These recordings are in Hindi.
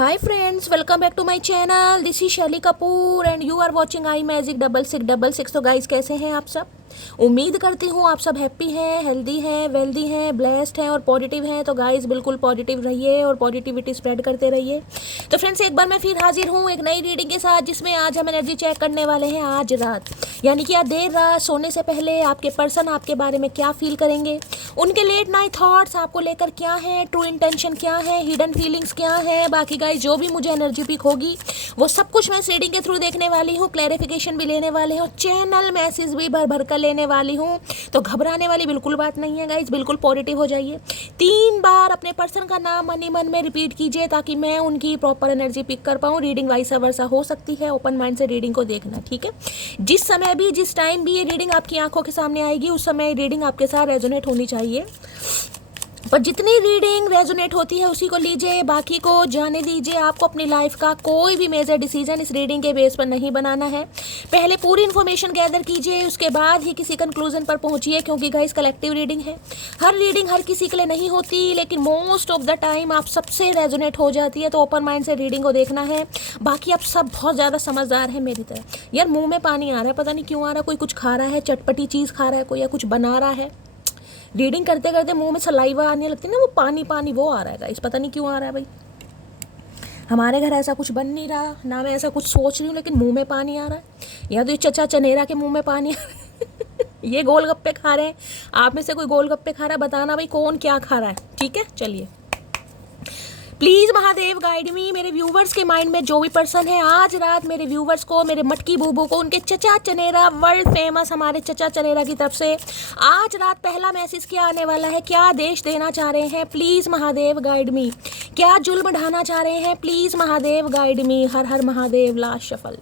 Hi friends, welcome back to my channel. This is Shelly Kapoor and you are watching I magic 6666। तो गाइस कैसे हैं आप सब? उम्मीद करती हूँ आप सब हैप्पी हैं, हेल्दी हैं, वेल्दी हैं, ब्लेस्ड हैं और पॉजिटिव हैं। तो गाइस बिल्कुल पॉजिटिव रहिए और पॉजिटिविटी स्प्रेड करते रहिए। तो फ्रेंड्स एक बार मैं फिर हाजिर हूँ एक नई रीडिंग के साथ, जिसमें आज हम एनर्जी चेक करने वाले हैं आज रात, यानी कि आज देर रात सोने से पहले आपके पर्सन आपके बारे में क्या फील करेंगे, उनके लेट नाइट थॉट्स आपको लेकर क्या है, ट्रू इंटेंशन क्या है, हिडन फीलिंग्स क्या है। बाकी गाइस जो भी मुझे एनर्जी पिक होगी वो सब कुछ मैं इस रीडिंग के थ्रू देखने वाली हूँ, क्लैरिफिकेशन भी लेने वाले हूँ, चैनल मैसेज भी भर भर कर लेने वाली हूँ। तो घबराने वाली बिल्कुल बात नहीं है गाइस, बिल्कुल पॉजिटिव हो जाइए। 3 बार अपने पर्सन का नाम मन ही मन में रिपीट कीजिए ताकि मैं उनकी प्रॉपर एनर्जी पिक कर पाऊँ। रीडिंग वाइस वर्सा हो सकती है, ओपन माइंड से रीडिंग को देखना, ठीक है। जिस समय भी जिस टाइम भी ये रीडिंग आपकी आंखों के सामने आएगी उस समय रीडिंग आपके साथ रेजोनेट होनी चाहिए। पर जितनी रीडिंग रेजोनेट होती है उसी को लीजिए, बाकी को जाने दीजिए। आपको अपनी लाइफ का कोई भी मेजर डिसीजन इस रीडिंग के बेस पर नहीं बनाना है। पहले पूरी इन्फॉर्मेशन गैदर कीजिए, उसके बाद ही किसी कंक्लूजन पर पहुंचिए, क्योंकि गाइस कलेक्टिव रीडिंग है। हर रीडिंग हर किसी के लिए नहीं होती, लेकिन मोस्ट ऑफ द टाइम आप सबसे रेजोनेट हो जाती है। तो ओपन माइंड से रीडिंग को देखना है। बाकी आप सब बहुत ज़्यादा समझदार हैं मेरी तरह। यार मुँह में पानी आ रहा है, पता नहीं क्यों आ रहा है। कोई कुछ खा रहा है, चटपटी चीज़ खा रहा है कोई, या कुछ बना रहा है। रीडिंग करते करते मुंह में सलाइवा आने लगती है ना, वो पानी पानी वो आ रहा है गाइस, पता नहीं क्यों आ रहा है भाई। हमारे घर ऐसा कुछ बन नहीं रहा ना, मैं ऐसा कुछ सोच रही हूँ, लेकिन मुंह में पानी आ रहा है। या तो ये चचा चनेरा के मुंह में पानी आ रहा है ये गोलगप्पे खा रहे हैं। आप में से कोई गोलगप्पे खा रहा है, बताना भाई कौन क्या खा रहा है, ठीक है। चलिए प्लीज़ महादेव गाइड मी। मेरे व्यूवर्स के माइंड में जो भी पर्सन है आज रात, मेरे व्यूवर्स को, मेरे मटकी बूबू को, उनके चचा चनेरा, वर्ल्ड फेमस हमारे चचा चनेरा की तरफ से आज रात पहला मैसेज क्या आने वाला है, क्या आदेश देना चाह रहे हैं, प्लीज़ महादेव गाइड मी। क्या जुल्म ढाना चाह रहे हैं, प्लीज़ महादेव गाइड मी। हर हर महादेव, लास्ट शफल।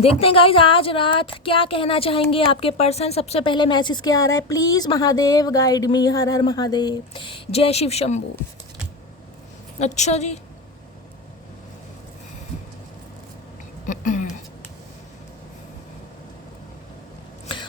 देखते हैं गाइज आज रात क्या कहना चाहेंगे आपके पर्सन। सबसे पहले मैसेज क्या आ रहा है, प्लीज़ महादेव गाइड मी। हर हर महादेव, जय शिव शंभू। अच्छा जी,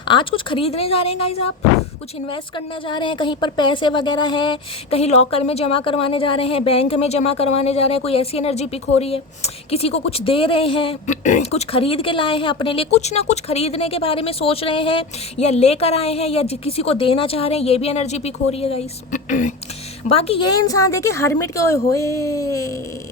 आज कुछ खरीदने जा रहे हैं गाइज, आप कुछ इन्वेस्ट करना जा रहे हैं, कहीं पर पैसे वगैरह हैं, कहीं लॉकर में जमा करवाने जा रहे हैं, बैंक में जमा करवाने जा रहे हैं। कोई ऐसी एनर्जी पिक हो रही है, किसी को कुछ दे रहे हैं कुछ खरीद के लाए हैं अपने लिए, कुछ ना कुछ खरीदने के बारे में सोच रहे हैं, या लेकर आए हैं, या किसी को देना चाह रहे हैं, ये भी एनर्जी पिक हो रही है गाइस। बाकी ये इंसान देखिए हरमिट के होए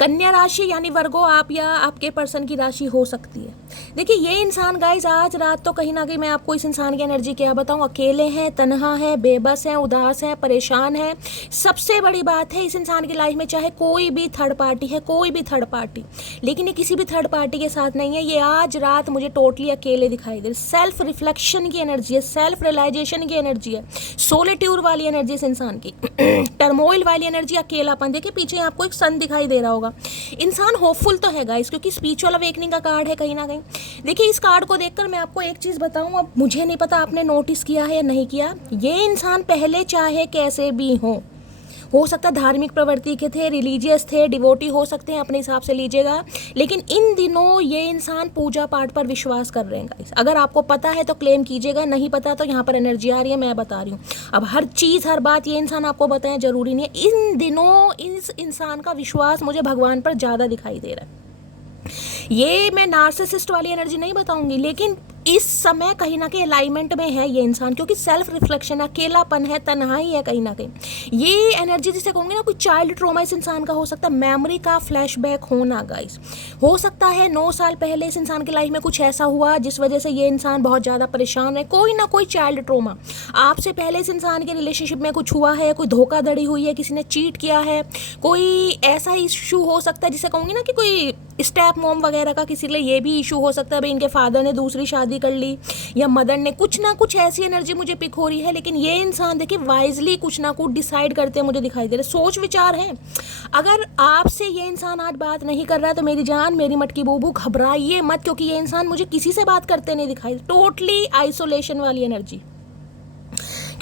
कन्या राशि यानी वर्गो आप या आपके पर्सन की राशि हो सकती है। देखिए ये इंसान गाइज आज रात तो कहीं ना कहीं मैं आपको इस इंसान की एनर्जी क्या बताऊं, अकेले हैं, तन्हा है, बेबस है, उदास है, परेशान है। सबसे बड़ी बात है इस इंसान की लाइफ में चाहे कोई भी थर्ड पार्टी है, कोई भी थर्ड पार्टी, लेकिन ये किसी भी थर्ड पार्टी के साथ नहीं है। ये आज रात मुझे टोटली अकेले दिखाई दे रही। सेल्फ रिफ्लेक्शन की एनर्जी है, सेल्फ रियलाइजेशन की एनर्जी है, सोलिट्यूड वाली एनर्जी इस इंसान की टर्मोइल वाली एनर्जी, अकेलापन। देखिए पीछे आपको एक सन दिखाई दे रहा होगा। इंसान होपफुल तो है गाइस, क्योंकि स्पिरिचुअल अवेकनिंग का कार्ड है कहीं ना कहीं। देखिए इस कार्ड को देखकर मैं आपको एक चीज़ बताऊं, अब मुझे नहीं पता आपने नोटिस किया है या नहीं किया, ये इंसान पहले चाहे कैसे भी हो सकता है धार्मिक प्रवृत्ति के थे, रिलीजियस थे, डिवोटी हो सकते हैं, अपने हिसाब से लीजिएगा, लेकिन इन दिनों ये इंसान पूजा पाठ पर विश्वास कर रहे हैं गाइस। अगर आपको पता है तो क्लेम कीजिएगा, नहीं पता तो यहाँ पर एनर्जी आ रही है, मैं बता रही हूँ। अब हर चीज़ हर बात ये इंसान आपको बताएं जरूरी नहीं है। इन दिनों इस इंसान का विश्वास मुझे भगवान पर ज़्यादा दिखाई दे रहा है। ये मैं नार्सिसिस्ट वाली एनर्जी नहीं बताऊंगी, लेकिन इस समय कहीं ना कहीं अलाइनमेंट में है ये इंसान, क्योंकि सेल्फ रिफ्लेक्शन, अकेलापन है, तन्हाई है कहीं ना कहीं। ये एनर्जी जिसे कहूँगी ना, कोई चाइल्ड ट्रॉमा इस इंसान का हो सकता है, मेमोरी का फ्लैशबैक होना गाइस। हो सकता है 9 साल पहले इस इंसान की लाइफ में कुछ ऐसा हुआ जिस वजह से ये इंसान बहुत ज़्यादा परेशान है। कोई ना कोई चाइल्ड ट्रॉमा, आपसे पहले इस इंसान के रिलेशनशिप में कुछ हुआ है, कोई धोखाधड़ी हुई है, किसी ने चीट किया है, कोई ऐसा इशू हो सकता है जिसे कहूँगी ना कि कोई स्टेप मॉम वगैरह का किसी लिए ये भी इशू हो सकता है, भाई इनके फादर ने दूसरी शादी कर ली या मदर ने, कुछ ना कुछ ऐसी एनर्जी मुझे पिक हो रही है। लेकिन ये इंसान देखिए वाइजली कुछ ना कुछ डिसाइड करते हैं मुझे दिखाई दे रहे, सोच विचार है। अगर आपसे ये इंसान आज बात नहीं कर रहा है तो मेरी जान, मेरी मटकी बूबू, घबराइए मत, क्योंकि ये इंसान मुझे किसी से बात करते नहीं दिखाई, टोटली आइसोलेशन वाली एनर्जी।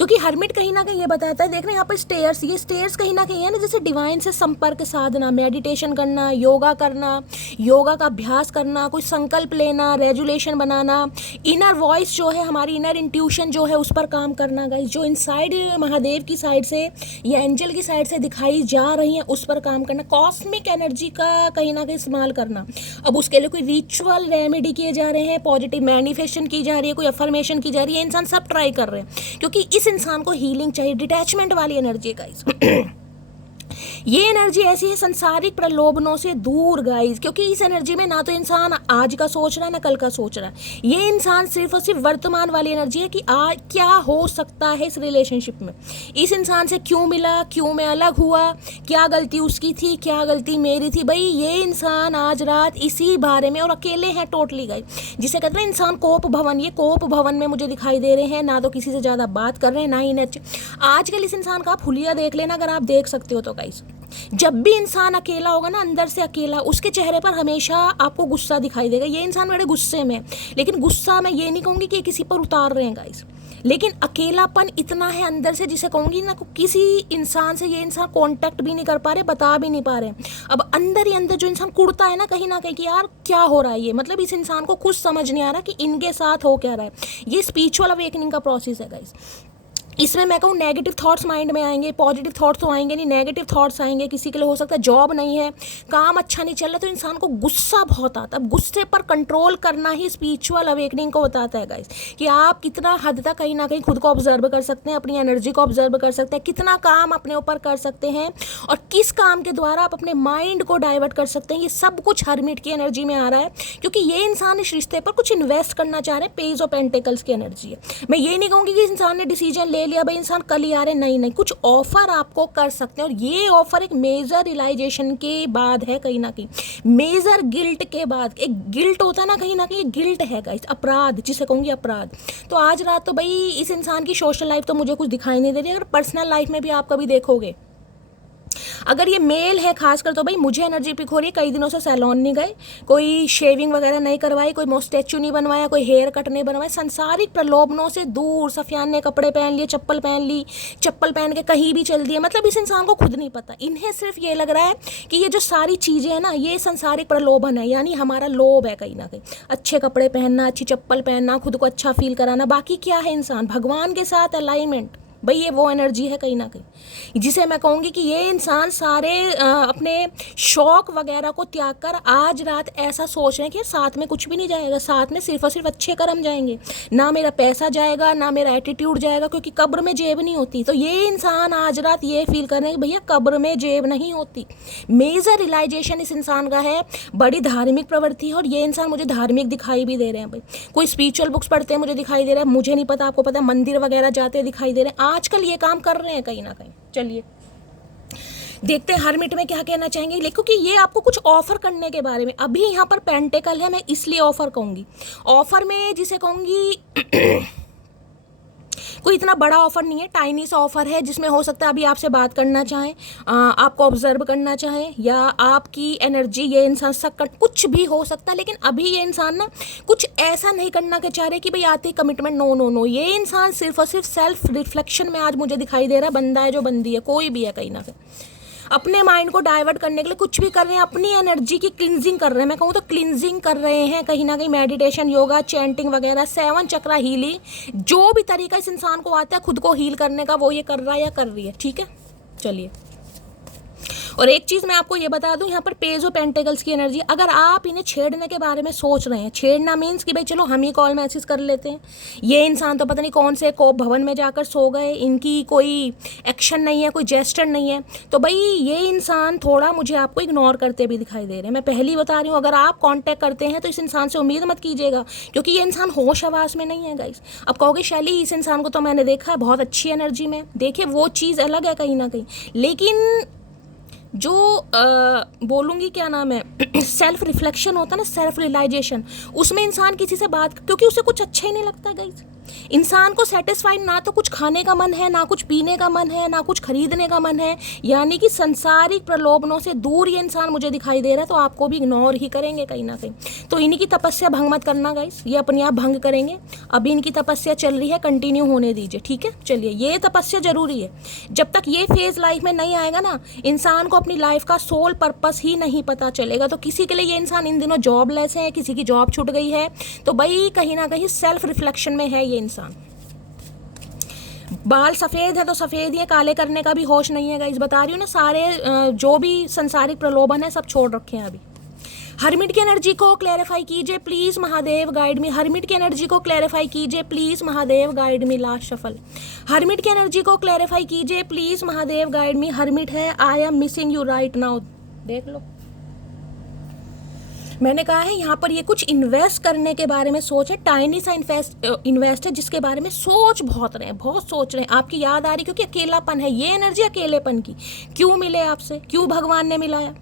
क्योंकि हर्मिट कहीं ना कहीं ये बताता है, देख रहे हैं यहाँ पर स्टेयर्स, ये स्टेयर्स कहीं ना कहीं है ना जैसे डिवाइन से संपर्क साधना, मेडिटेशन करना, योगा करना, योगा का अभ्यास करना, कोई संकल्प लेना, रेजुलेशन बनाना, इनर वॉइस जो है हमारी, इनर इंट्यूशन जो है उस पर काम करना गाइस, जो इनसाइड महादेव की साइड से या एंजल की साइड से दिखाई जा रही है उस पर काम करना, कॉस्मिक एनर्जी का कहीं ना कहीं इस्तेमाल करना। अब उसके लिए कोई रिचुअल रेमेडी किए जा रहे हैं, पॉजिटिव मैनिफेस्टेशन की जा रही है, कोई अफर्मेशन की जा रही है, इंसान सब ट्राई कर रहे हैं क्योंकि इस इंसान को हीलिंग चाहिए, डिटैचमेंट वाली एनर्जी गाइस। ये एनर्जी ऐसी है संसारिक प्रलोभनों से दूर गाइस, क्योंकि इस एनर्जी में ना तो इंसान आज का सोच रहा है ना कल का सोच रहा है, ये इंसान सिर्फ और सिर्फ वर्तमान वाली एनर्जी है कि आज क्या हो सकता है इस रिलेशनशिप में, इस इंसान से क्यों मिला, क्यों मैं अलग हुआ, क्या गलती उसकी थी, क्या गलती मेरी थी। भाई ये इंसान आज रात इसी बारे में, और अकेले हैं टोटली गाइस, जिसे कहते हैं इंसान कोप भवन, ये कोप भवन में मुझे दिखाई दे रहे हैं, ना तो किसी से ज़्यादा बात कर रहे हैं, ना ही आजकल इस इंसान का आप हुलिया देख लेना अगर आप देख सकते हो तो गाइस, जब भी इंसान अकेला होगा ना, अंदर से अकेला, उसके चेहरे पर हमेशा आपको गुस्सा दिखाई देगा। ये इंसान बड़े गुस्से में, लेकिन गुस्सा मैं ये नहीं कहूँगी कि किसी पर उतार रहे हैं गाइस, लेकिन अकेलापन इतना है अंदर से जिसे कहूँगी ना, किसी इंसान से ये इंसान कांटेक्ट भी नहीं कर पा रहे, बता भी नहीं पा रहे। अब अंदर ही अंदर जो इंसान कुड़ता है ना कहीं कि यार क्या हो रहा है, ये मतलब इस इंसान को कुछ समझ नहीं आ रहा कि इनके साथ हो क्या रहा है। ये स्पिरिचुअल अवेकनिंग का प्रोसेस है गाइस। इसमें मैं कहूँ नेगेटिव थॉट्स माइंड में आएंगे, पॉजिटिव थॉट्स तो आएंगे नहीं, नेगेटिव थॉट्स आएंगे। किसी के लिए हो सकता है जॉब नहीं है, काम अच्छा नहीं चल रहा, तो इंसान को गुस्सा बहुत आता है। अब गुस्से पर कंट्रोल करना ही स्पिरिचुअल अवेकनिंग को बताता है गाइस, कि आप कितना हद तक कहीं ना कहीं खुद को ऑब्जर्व कर सकते हैं, अपनी एनर्जी को ऑब्जर्व कर सकते हैं, कितना काम अपने ऊपर कर सकते हैं और किस काम के द्वारा आप अपने माइंड को डाइवर्ट कर सकते हैं। ये सब कुछ हर्मिट की एनर्जी में आ रहा है, क्योंकि ये इंसान इस रिश्ते पर कुछ इन्वेस्ट करना चाह रहे हैं। पेज ऑफ पेंटिकल्स की एनर्जी है। मैं ये नहीं कहूँगी कि इंसान ने डिसीजन ले लिया भाई इंसान कल ही आ रहे, नहीं, कुछ ऑफर आपको कर सकते हैं, और ये ऑफर एक मेजर रियलाइजेशन के बाद है, कहीं ना कहीं मेजर गिल्ट के बाद। एक गिल्ट होता है ना कहीं गिल्ट है गाइस, अपराध जिसे कहूँगी अपराध। तो आज रात तो भाई इस इंसान की सोशल लाइफ तो मुझे कुछ दिखाई नहीं दे रही। अगर पर्सनल लाइफ में भी आप कभी देखोगे, अगर ये मेल है खासकर, तो भाई मुझे एनर्जी पिक हो रही है, कई दिनों से सैलून नहीं गए, कोई शेविंग वगैरह नहीं करवाई, कोई मोस्टैचू नहीं बनवाया, कोई हेयर कट नहीं बनवाया, संसारिक प्रलोभनों से दूर, सफियाने कपड़े पहन लिए, चप्पल पहन ली, चप्पल पहन के कहीं भी चल दिए। मतलब इस इंसान को खुद नहीं पता, इन्हें सिर्फ ये लग रहा है कि ये जो सारी चीज़ें हैं ना, ये संसारिक प्रलोभन है, यानी हमारा लोभ है कहीं ना कहीं। अच्छे कपड़े पहनना, अच्छी चप्पल पहनना, खुद को अच्छा फील कराना, बाकी क्या है इंसान, भगवान के साथ अलाइनमेंट। भाई ये वो एनर्जी है कहीं ना कहीं, जिसे मैं कहूँगी कि ये इंसान सारे अपने शौक वगैरह को त्याग कर आज रात ऐसा सोच रहे हैं कि साथ में कुछ भी नहीं जाएगा, साथ में सिर्फ और सिर्फ अच्छे कर्म जाएंगे, ना मेरा पैसा जाएगा, ना मेरा एटीट्यूड जाएगा, क्योंकि कब्र में जेब नहीं होती। तो ये इंसान आज रात ये फील कर रहे हैं कि भैया कब्र में जेब नहीं होती। मेजर रियलाइजेशन इस इंसान का है, बड़ी धार्मिक प्रवृत्ति है, और ये इंसान मुझे धार्मिक दिखाई भी दे रहे हैं। भाई कोई स्पिरिचुअल बुक्स पढ़ते हैं मुझे दिखाई दे रहा है, मुझे नहीं पता, आपको पता है मंदिर वगैरह जाते दिखाई दे रहे हैं, आजकल ये काम कर रहे हैं कहीं ना कहीं। चलिए देखते हैं हर्मिट में क्या कहना चाहेंगे, क्योंकि ये आपको कुछ ऑफर करने के बारे में। अभी यहाँ पर पेंटेकल है, मैं इसलिए ऑफर कहूँगी। ऑफर में जिसे कहूँगी कोई इतना बड़ा ऑफर नहीं है, टाइनी सा ऑफर है, जिसमें हो सकता है अभी आपसे बात करना चाहें, आपको ऑब्जर्व करना चाहें, या आपकी एनर्जी ये इंसान सकट कुछ भी हो सकता है। लेकिन अभी ये इंसान ना कुछ ऐसा नहीं करना के चाह रहे कि भाई आते ही कमिटमेंट, नो। ये इंसान सिर्फ और सिर्फ सेल्फ रिफ्लेक्शन में आज मुझे दिखाई दे रहा है। बंदा है जो बंदी है, कोई भी है, कहीं ना कहीं अपने माइंड को डाइवर्ट करने के लिए कुछ भी कर रहे हैं, अपनी एनर्जी की क्लिनजिंग कर रहे हैं। मैं कहूँ तो क्लिनजिंग कर रहे हैं कहीं ना कहीं, मेडिटेशन, योगा, चैंटिंग वगैरह, 7 चक्रा हीलिंग, जो भी तरीका इस इंसान को आता है खुद को हील करने का, वो ये कर रहा है या कर रही है। ठीक है, चलिए। और एक चीज़ मैं आपको ये बता दूं, यहाँ पर पेज ऑफ पेंटिकल्स की एनर्जी, अगर आप इन्हें छेड़ने के बारे में सोच रहे हैं, छेड़ना मीन्स कि भाई चलो हम ही कॉल मैसेज कर लेते हैं, ये इंसान तो पता नहीं कौन से कोप भवन में जाकर सो गए, इनकी कोई एक्शन नहीं है, कोई जेस्चर नहीं है, तो भाई ये इंसान थोड़ा मुझे आपको इग्नोर करते भी दिखाई दे रहे हैं। मैं पहली बता रही हूँ, अगर आप कॉन्टैक्ट करते हैं तो इस इंसान से उम्मीद मत कीजिएगा, क्योंकि ये इंसान होश हवास में नहीं है गाइस। अब कहोगे शैली इस इंसान को तो मैंने देखा है बहुत अच्छी एनर्जी में, देखिए वो चीज़ अलग है कहीं ना कहीं, लेकिन जो बोलूँगी क्या नाम है सेल्फ रिफ्लेक्शन होता है ना, सेल्फ रियलाइजेशन, उसमें इंसान किसी से बात, क्योंकि उसे कुछ अच्छा ही नहीं लगता गाइस, इंसान को सेटिस्फाइड ना तो कुछ खाने का मन है, ना कुछ पीने का मन है, ना कुछ खरीदने का मन है, यानी कि संसारिक प्रलोभनों से दूर ये इंसान मुझे दिखाई दे रहा है, तो आपको भी इग्नोर ही करेंगे कहीं ना कहीं। तो इन्हीं की तपस्या भंग मत करना गाइस, ये अपने आप भंग करेंगे। अभी इनकी तपस्या चल रही है, कंटिन्यू होने दीजिए, ठीक है। चलिए, ये तपस्या जरूरी है। जब तक ये फेज लाइफ में नहीं आएगा ना, इंसान को अपनी लाइफ का सोल पर्पस ही नहीं पता चलेगा। तो किसी के लिए ये इंसान इन दिनों जॉबलेस है, किसी की जॉब छूट गई है, तो भाई कहीं ना कहीं सेल्फ रिफ्लेक्शन में है ये इंसान। बाल सफ़ेद है तो सफ़ेद ही है, काले करने का भी होश नहीं है गाइस, बता रही हूँ ना। सारे जो भी संसारिक प्रलोभन है सब छोड़ रखे हैं अभी। हर्मिट की एनर्जी को क्लैरिफाई कीजिए please Mahadev, guide me. Hermit की एनर्जी को क्लैरिफाई कीजिए please Mahadev, guide me. Last shuffle. Hermit की एनर्जी को क्लैरिफाई कीजिए please Mahadev, guide me. Hermit है, I am missing you right now. देख लो, मैंने कहा है यहाँ पर ये कुछ इन्वेस्ट करने के बारे में सोच है, टाइनी सा इन्वेस्ट है जिसके बारे में सोच बहुत रहे हैं, बहुत सोच रहे हैं। आपकी याद आ रही क्योंकि अकेलापन है, ये एनर्जी अकेलेपन की। क्यों मिले आपसे, क्यों भगवान ने मिलाया,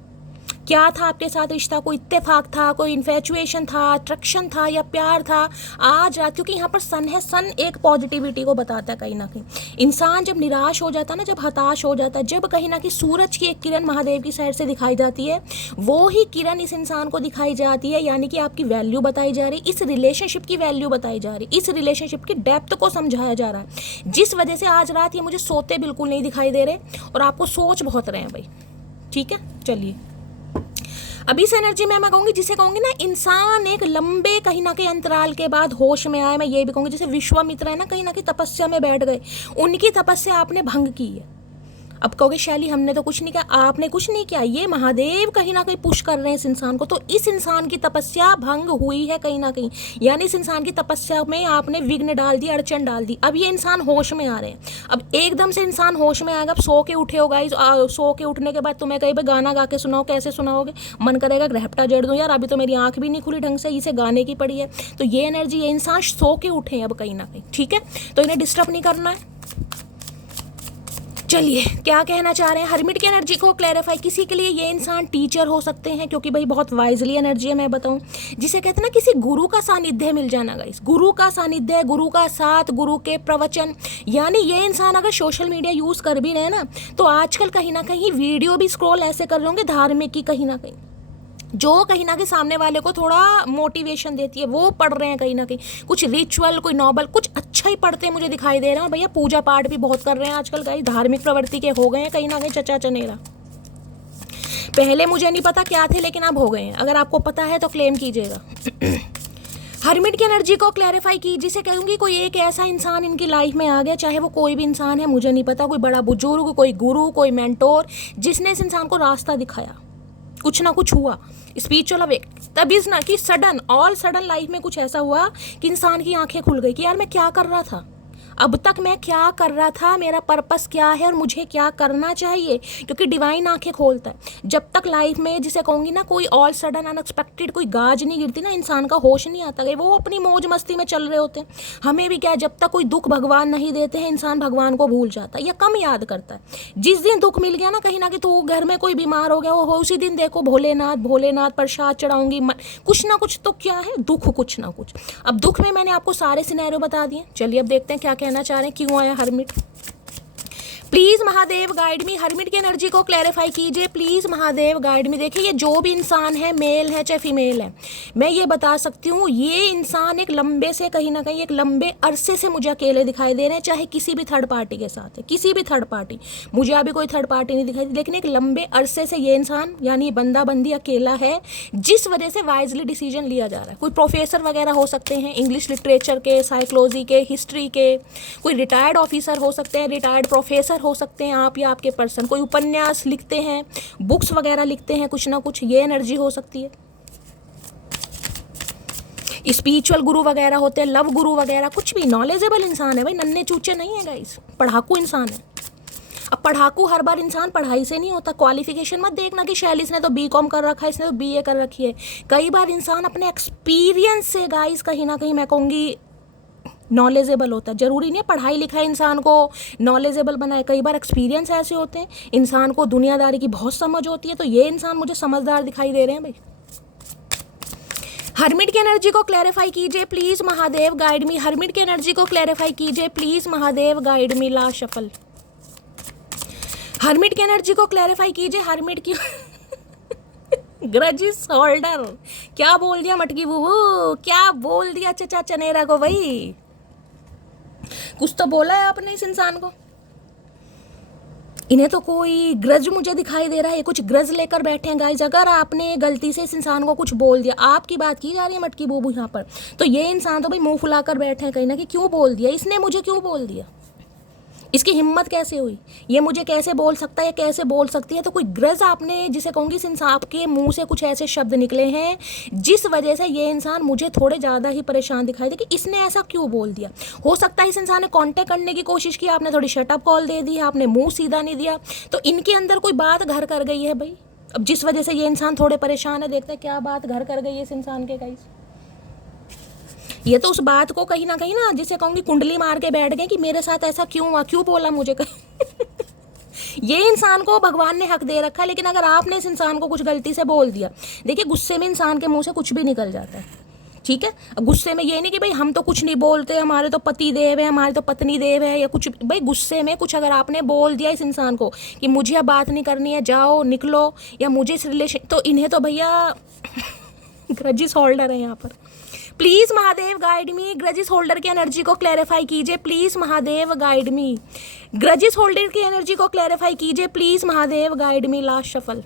क्या था आपके साथ रिश्ता, कोई इत्तेफाक था, कोई इन्फेचुएशन था, अट्रैक्शन था या प्यार था। आज रात, क्योंकि यहाँ पर सन है, सन एक पॉजिटिविटी को बताता है कहीं ना कहीं। इंसान जब निराश हो जाता है ना, जब हताश हो जाता है, जब कहीं ना कहीं सूरज की एक किरण महादेव की साइड से दिखाई जाती है, वो ही किरण इस इंसान को दिखाई जाती है, यानी कि आपकी वैल्यू बताई जा रही, इस रिलेशनशिप की वैल्यू बताई जा रही, इस रिलेशनशिप की डेप्थ को समझाया जा रहा है, जिस वजह से आज रात ये मुझे सोते बिल्कुल नहीं दिखाई दे रहे और आपको सोच बहुत रहे हैं भाई, ठीक है। चलिए, अभी इस एनर्जी में मैं कहूँगी, जिसे कहूँगी ना, इंसान एक लंबे कहीं ना कहीं अंतराल के बाद होश में आए। मैं ये भी कहूँगी जैसे विश्वामित्र है ना, कहीं ना कहीं तपस्या में बैठ गए, उनकी तपस्या आपने भंग की है। अब कहोगे शैली हमने तो कुछ नहीं किया, आपने कुछ नहीं किया, ये महादेव कहीं ना कहीं पुश कर रहे हैं इस इंसान को। तो इस इंसान की तपस्या भंग हुई है कहीं ना कहीं, यानी इस इंसान की तपस्या में आपने विघ्न डाल दी, अड़चन डाल दी। अब ये इंसान होश में आ रहे हैं, अब एकदम से इंसान होश में आएगा। अब सो के उठे हो गाइस, सो के उठने के बाद तुम्हें कहीं पे गाना गा के सुनाओ, कैसे सुनाओगे, मन करेगा ग्रहपटा जड़ दूं यार, अभी तो मेरी आंख भी नहीं खुली ढंग से, इसे गाने की पड़ी है। तो ये एनर्जी, ये इंसान सो के उठे हैं अब कहीं ना कहीं, ठीक है। तो इन्हें डिस्टर्ब नहीं करना है। चलिए, क्या कहना चाह रहे हैं, हर्मिट की एनर्जी को क्लैरिफाई। किसी के लिए ये इंसान टीचर हो सकते हैं, क्योंकि भाई बहुत वाइजली एनर्जी है। मैं बताऊं, जिसे कहते हैं ना किसी गुरु का सानिध्य मिल जाना गाइस, गुरु का सानिध्य, गुरु का साथ, गुरु के प्रवचन। यानी ये इंसान अगर सोशल मीडिया यूज कर भी रहे हैं ना, तो आजकल कहीं ना कहीं वीडियो भी स्क्रॉल ऐसे कर रहे होंगे धार्मिक की, कहीं ना कहीं जो कहीं ना कहीं सामने वाले को थोड़ा मोटिवेशन देती है, वो पढ़ रहे हैं कहीं ना कहीं, कुछ रिचुअल, कोई नॉबल, कुछ अच्छा ही पढ़ते हैं मुझे दिखाई दे रहा है। भैया पूजा पाठ भी बहुत कर रहे हैं आजकल गाइस, धार्मिक प्रवृत्ति के हो गए हैं कहीं ना कहीं चचा चनेरा। पहले मुझे नहीं पता क्या थे, लेकिन अब हो गए हैं। अगर आपको पता है तो क्लेम कीजिएगा। हर्मिट की एनर्जी को क्लैरिफाई की, जिसे कहूँगी कोई एक ऐसा इंसान इनकी लाइफ में आ गया, चाहे वो कोई भी इंसान है, मुझे नहीं पता, कोई बड़ा बुजुर्ग, कोई गुरु, कोई मेंटोर, जिसने इस इंसान को रास्ता दिखाया। कुछ ना कुछ हुआ स्पिरिचुअल अवेक, तभी ना कि सडन, ऑल सडन लाइफ में कुछ ऐसा हुआ कि इंसान की आंखें खुल गई कि यार मैं क्या कर रहा था, अब तक मैं क्या कर रहा था, मेरा पर्पस क्या है और मुझे क्या करना चाहिए। क्योंकि डिवाइन आंखें खोलता है। जब तक लाइफ में, जिसे कहूँगी ना, कोई ऑल सडन अनएक्सपेक्टेड कोई गाज नहीं गिरती ना, इंसान का होश नहीं आता गई, वो अपनी मौज मस्ती में चल रहे होते हैं। हमें भी क्या, जब तक कोई दुख भगवान नहीं देते हैं, इंसान भगवान को भूल जाता है या कम याद करता है। जिस दिन दुख मिल गया ना कहीं ना कहीं, तो घर में कोई बीमार हो गया वो उसी दिन देखो भोलेनाथ भोलेनाथ प्रसाद चढ़ाऊंगी, कुछ ना कुछ तो क्या है, दुख कुछ ना कुछ। अब दुख में मैंने आपको सारे सिनेरियो बता दिए। चलिए अब देखते हैं क्या कहना चाह रहे हैं, क्यों आया hermit. Please Mahadev guide me, hermit की एनर्जी को क्लैरिफाई कीजिए प्लीज महादेव गाइड मी। देखिए, ये जो भी इंसान है, मेल है चाहे फीमेल है, मैं ये बता सकती हूँ, ये इंसान एक लंबे से, कहीं ना कहीं एक लंबे अरसे से मुझे अकेले दिखाई दे रहे हैं, चाहे किसी भी थर्ड पार्टी के साथ है, किसी भी थर्ड पार्टी, मुझे अभी कोई थर्ड पार्टी नहीं दिखाई दी, लेकिन एक लंबे अरसे से ये इंसान, यानी बंदा बंदी अकेला है, जिस वजह से वाइजली डिसीजन लिया जा रहा है। कोई प्रोफेसर वगैरह हो सकते हैं, इंग्लिश लिटरेचर के, साइकोलॉजी के, हिस्ट्री के, कोई रिटायर्ड ऑफिसर हो सकते हैं, रिटायर्ड प्रोफेसर हो सकते हैं आप या आपके पर्सन, कोई उपन्यास लिखते हैं, बुक्स वगैरह लिखते हैं, कुछ ना कुछ, ये एनर्जी हो सकती है। स्पिरिचुअल गुरु वगैरह होते हैं, लव गुरु वगैरह, कुछ भी, नॉलेजेबल इंसान है भाई, नन्हे चूचे नहीं है गाइस, पढ़ाकू इंसान है। अब पढ़ाकू हर बार इंसान पढ़ाई से नहीं होता, क्वालिफिकेशन मत देखना कि शैली इसने तो बीकॉम कर रखा है, इसने तो बीए कर रखी है। कई बार इंसान अपने एक्सपीरियंस से गाइस कहीं ना कहीं, मैं कहूँगी, नॉलेजेबल होता है। जरूरी नहीं है पढ़ाई लिखाई इंसान को नॉलेजेबल बनाए, कई बार एक्सपीरियंस ऐसे होते हैं, इंसान को दुनियादारी की बहुत समझ होती है। तो ये इंसान मुझे समझदार दिखाई दे रहे हैं भाई। हर्मिट की एनर्जी को क्लैरिफाई कीजिए please Mahadev guide me. Hermit की एनर्जी को क्लैरिफाई कीजिए please Mahadev guide me. Last shuffle. Hermit की एनर्जी को क्लैरिफाई कीजिए। हर्मिट की ग्रजिस होल्डर। क्या बोल दिया मटकी बुबू, क्या बोल दिया चचा चनेरा को भाई? कुछ तो बोला है आपने इस इंसान को। इन्हें तो कोई ग्रज मुझे दिखाई दे रहा है, कुछ ग्रज लेकर बैठे हैं गाइज। अगर आपने गलती से इस इंसान को कुछ बोल दिया, आपकी बात की जा रही है मटकी बूबू यहाँ पर, तो ये इंसान तो भाई मुंह फुलाकर बैठे हैं कहीं ना कि क्यों बोल दिया इसने, मुझे क्यों बोल दिया, इसकी हिम्मत कैसे हुई, ये मुझे कैसे बोल सकता है, कैसे बोल सकती है। तो कोई ग्रज आपने जिसे कहूँगी इस इंसान आपके मुंह से कुछ ऐसे शब्द निकले हैं जिस वजह से ये इंसान मुझे थोड़े ज़्यादा ही परेशान दिखाई दे कि इसने ऐसा क्यों बोल दिया। हो सकता है इस इंसान ने कांटेक्ट करने की कोशिश की, आपने थोड़ी शटअप कॉल दे दी, आपने मुंह सीधा नहीं दिया, तो इनके अंदर कोई बात घर कर गई है भाई। अब जिस वजह से ये इंसान थोड़े परेशान है, देखते हैं क्या बात घर कर गई है इस इंसान के गाइस। ये तो उस बात को कहीं ना जिसे कहूँगी कुंडली मार के बैठ गए कि मेरे साथ ऐसा क्यों हुआ, क्यों बोला मुझे ये इंसान को भगवान ने हक दे रखा है, लेकिन अगर आपने इस इंसान को कुछ गलती से बोल दिया, देखिए गुस्से में इंसान के मुंह से कुछ भी निकल जाता है, ठीक है। गुस्से में ये नहीं कि भाई हम तो कुछ नहीं बोलते, हमारे तो पति देव है, हमारे तो पत्नी देव है, या कुछ भाई गुस्से में कुछ अगर आपने बोल दिया इस इंसान को कि मुझे अब बात नहीं करनी है, जाओ निकलो, या मुझे इस रिलेशन, तो इन्हें तो भैया ग्रजिस होल्डर है यहाँ पर। Please Mahadev guide me. Grudges holder की एनर्जी को क्लैरिफाई कीजिए please Mahadev guide me. Grudges holder की एनर्जी को क्लैरिफाई कीजिए please Mahadev guide me. Last shuffle.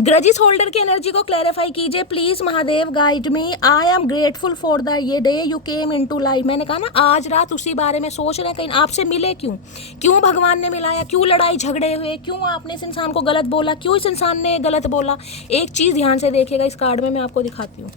Grudges holder की एनर्जी को क्लैरिफाई कीजिए please Mahadev guide me. I am grateful for the ये day you came into life. मैंने कहा ना आज रात उसी बारे में सोच रहे हैं, कहीं आपसे मिले क्यों, क्यों भगवान ने मिलाया, क्यों लड़ाई झगड़े हुए, क्यों आपने इस इंसान को गलत बोला, क्यों इस इंसान ने गलत बोला। एक चीज ध्यान से देखिएगा, इस कार्ड में मैं आपको दिखाती हूँ,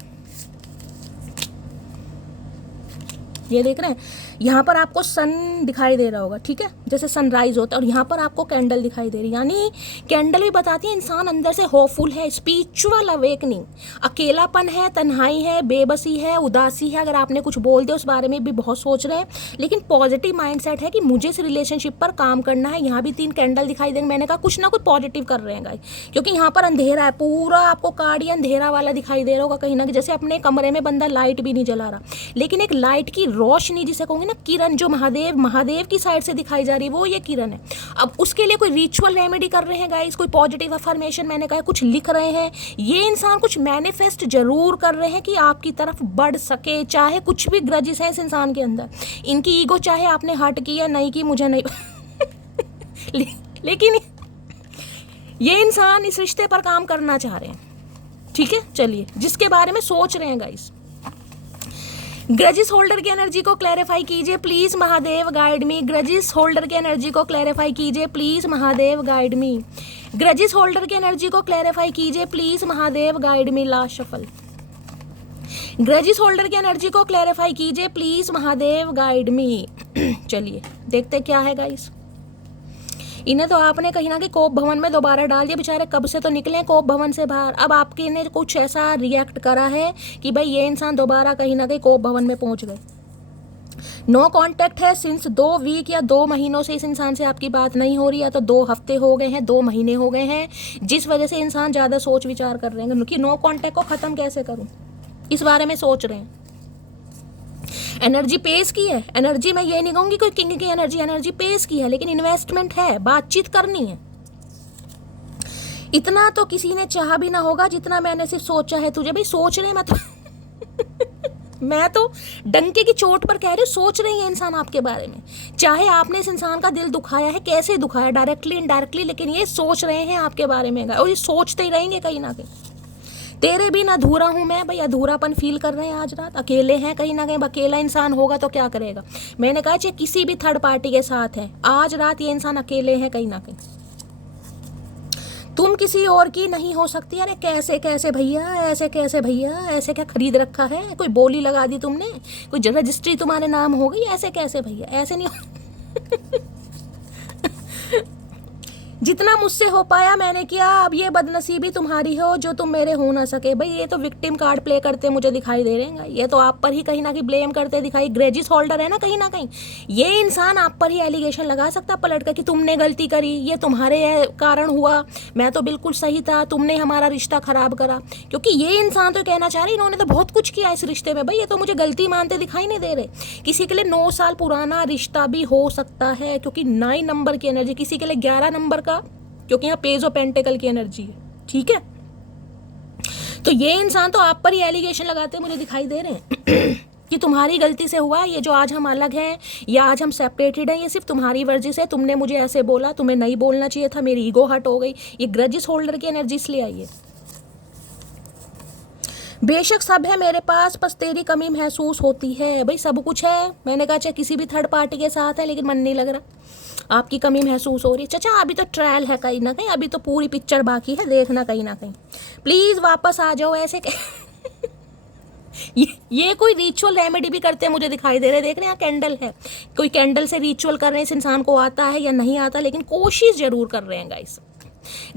ये देख रहे हैं, यहाँ पर आपको सन दिखाई दे रहा होगा, ठीक है, जैसे सनराइज होता है, और यहाँ पर आपको कैंडल दिखाई दे रही है, यानी कैंडल भी बताती है इंसान अंदर से होपफुल है, स्पिरिचुअल अवेकनिंग। अकेलापन है, तन्हाई है, बेबसी है, उदासी है, अगर आपने कुछ बोल दिया उस बारे में भी बहुत सोच रहे हैं, लेकिन पॉजिटिव माइंडसेट है कि मुझे इस रिलेशनशिप पर काम करना है। यहाँ भी 3 कैंडल दिखाई देंगे, मैंने कहा कुछ ना कुछ पॉजिटिव कर रहे हैं गाइस, क्योंकि यहाँ पर अंधेरा है, पूरा आपको कार्ड या अंधेरा वाला दिखाई दे रहा होगा कहीं ना कहीं, जैसे अपने कमरे में बंदा लाइट भी नहीं जला रहा, लेकिन एक लाइट की रोशनी जिसे कहूँगी ना किरण, जो महादेव की साइड से दिखाई जा रही है, वो ये किरण है। अब उसके लिए कोई रिचुअल रेमेडी कर रहे हैं गाइस, कोई पॉजिटिव अफर्मेशन, मैंने कहा कुछ लिख रहे हैं, ये इंसान कुछ मैनिफेस्ट जरूर कर रहे हैं कि आपकी तरफ बढ़ सके, चाहे कुछ भी ग्रजेस है इस इंसान के अंदर, इनकी ईगो चाहे आपने हर्ट की या नहीं की मुझे नहीं लेकिन ये इंसान इस रिश्ते पर काम करना चाह रहे हैं, ठीक है। चलिए, जिसके बारे में सोच रहे हैं गाइस, ग्रजिस होल्डर की एनर्जी को क्लैरिफाई कीजिए please Mahadev guide me. Grudges holder की एनर्जी को क्लैरिफाई कीजिए please Mahadev guide me. Grudges holder की एनर्जी को क्लैरिफाई कीजिए please Mahadev guide me. Last shuffle. Grudges holder की एनर्जी को क्लैरिफाई कीजिए प्लीज महादेव गाइड मी। चलिए देखते क्या है गाइस। इन्हें तो आपने कहीं ना कहीं कोप भवन में दोबारा डाल दिया, बेचारे कब से तो निकले कोप भवन से बाहर, अब आपके ने कुछ ऐसा रिएक्ट करा है कि भाई ये इंसान दोबारा कहीं ना कहीं कोप भवन में पहुंच गए। नो कांटेक्ट है सिंस 2 वीक या 2 महीनों से इस इंसान से आपकी बात नहीं हो रही है, तो 2 हफ्ते हो गए हैं, 2 महीने हो गए हैं, जिस वजह से इंसान ज़्यादा सोच विचार कर रहे हैं कि नो कांटेक्ट को ख़त्म कैसे करूँ, इस बारे में सोच रहे हैं। एनर्जी पेश की है, एनर्जी मैं ये नहीं कहूँगी कोई किंग की एनर्जी पेश की है, लेकिन इन्वेस्टमेंट है, बातचीत करनी है। इतना तो किसी ने चाहा भी ना होगा जितना मैंने सिर्फ सोचा है तुझे। भाई सोच रहे मत मैं तो डंके की चोट पर कह रही हूँ, सोच रही है इंसान आपके बारे में, चाहे आपने इस इंसान का दिल दुखाया है, कैसे दुखाया, डायरेक्टली इनडायरेक्टली, लेकिन ये सोच रहे हैं आपके बारे में और ये सोचते ही रहेंगे कहीं ना कहीं। तेरे भी ना अधूरा हूँ मैं, भाई अधूरापन फील कर रहे हैं आज रात, अकेले हैं कहीं ना कहीं। अकेला इंसान होगा तो क्या करेगा, मैंने कहा चाहे किसी भी थर्ड पार्टी के साथ है, आज रात ये इंसान अकेले हैं कहीं ना कहीं। तुम किसी और की नहीं हो सकती। अरे कैसे कैसे भैया, ऐसे कैसे भैया, ऐसे क्या खरीद रखा है, कोई बोली लगा दी तुमने, कोई रजिस्ट्री तुम्हारे नाम हो गई, ऐसे कैसे भैया, ऐसे नहीं जितना मुझसे हो पाया मैंने किया, अब ये बदनसीबी तुम्हारी हो जो तुम मेरे हो ना सके। भाई ये तो विक्टिम कार्ड प्ले करते मुझे दिखाई दे रहे हैं, ये तो आप पर ही कहीं ना कहीं ब्लेम करते दिखाई, ग्रेजिस होल्डर है ना कहीं ना कहीं। ये इंसान आप पर ही एलिगेशन लगा सकता पलट कर कि तुमने गलती करी, ये तुम्हारे कारण हुआ, मैं तो बिल्कुल सही था, तुमने हमारा रिश्ता खराब करा। क्योंकि ये इंसान तो कहना चाह रही इन्होंने तो बहुत कुछ किया इस रिश्ते में, भाई ये तो मुझे गलती मानते दिखाई नहीं दे रहे। किसी के लिए 9 साल पुराना रिश्ता भी हो सकता है, क्योंकि 9 नंबर की एनर्जी, किसी के लिए 11 नंबर का, क्योंकि यहाँ पेज ऑफ पेंटिकल की एनर्जी है, ठीक है। तो ये इंसान तो आप पर ही एलिगेशन लगाते मुझे दिखाई दे रहे हैं कि तुम्हारी गलती से हुआ, ये जो आज हम अलग हैं या आज हम सेपरेटेड हैं, ये सिर्फ तुम्हारी वर्जिश है, तुमने मुझे ऐसे बोला, तुम्हें नहीं बोलना चाहिए था, मेरी ईगो हर्ट हो गई। ये ग्रजिस होल्डर की एनर्जी इसलिए आई है। बेशक सब है मेरे पास, बस तेरी कमी महसूस होती है। भाई सब कुछ है, मैंने कहा चाहे किसी भी थर्ड पार्टी के साथ है, लेकिन मन नहीं लग रहा, आपकी कमी महसूस हो रही है। चाचा अभी तो ट्रायल है कहीं ना कहीं, अभी तो पूरी पिक्चर बाकी है देखना कहीं ना कहीं, प्लीज़ वापस आ जाओ ऐसे ये कोई रिचुअल रेमेडी भी करते हैं मुझे दिखाई दे रहे हैं। देख रहे हैं यहाँ कैंडल है, कोई कैंडल से रिचुअल कर रहे हैं, इस इंसान को आता है या नहीं आता, लेकिन कोशिश जरूर कर रहे हैं गाइस।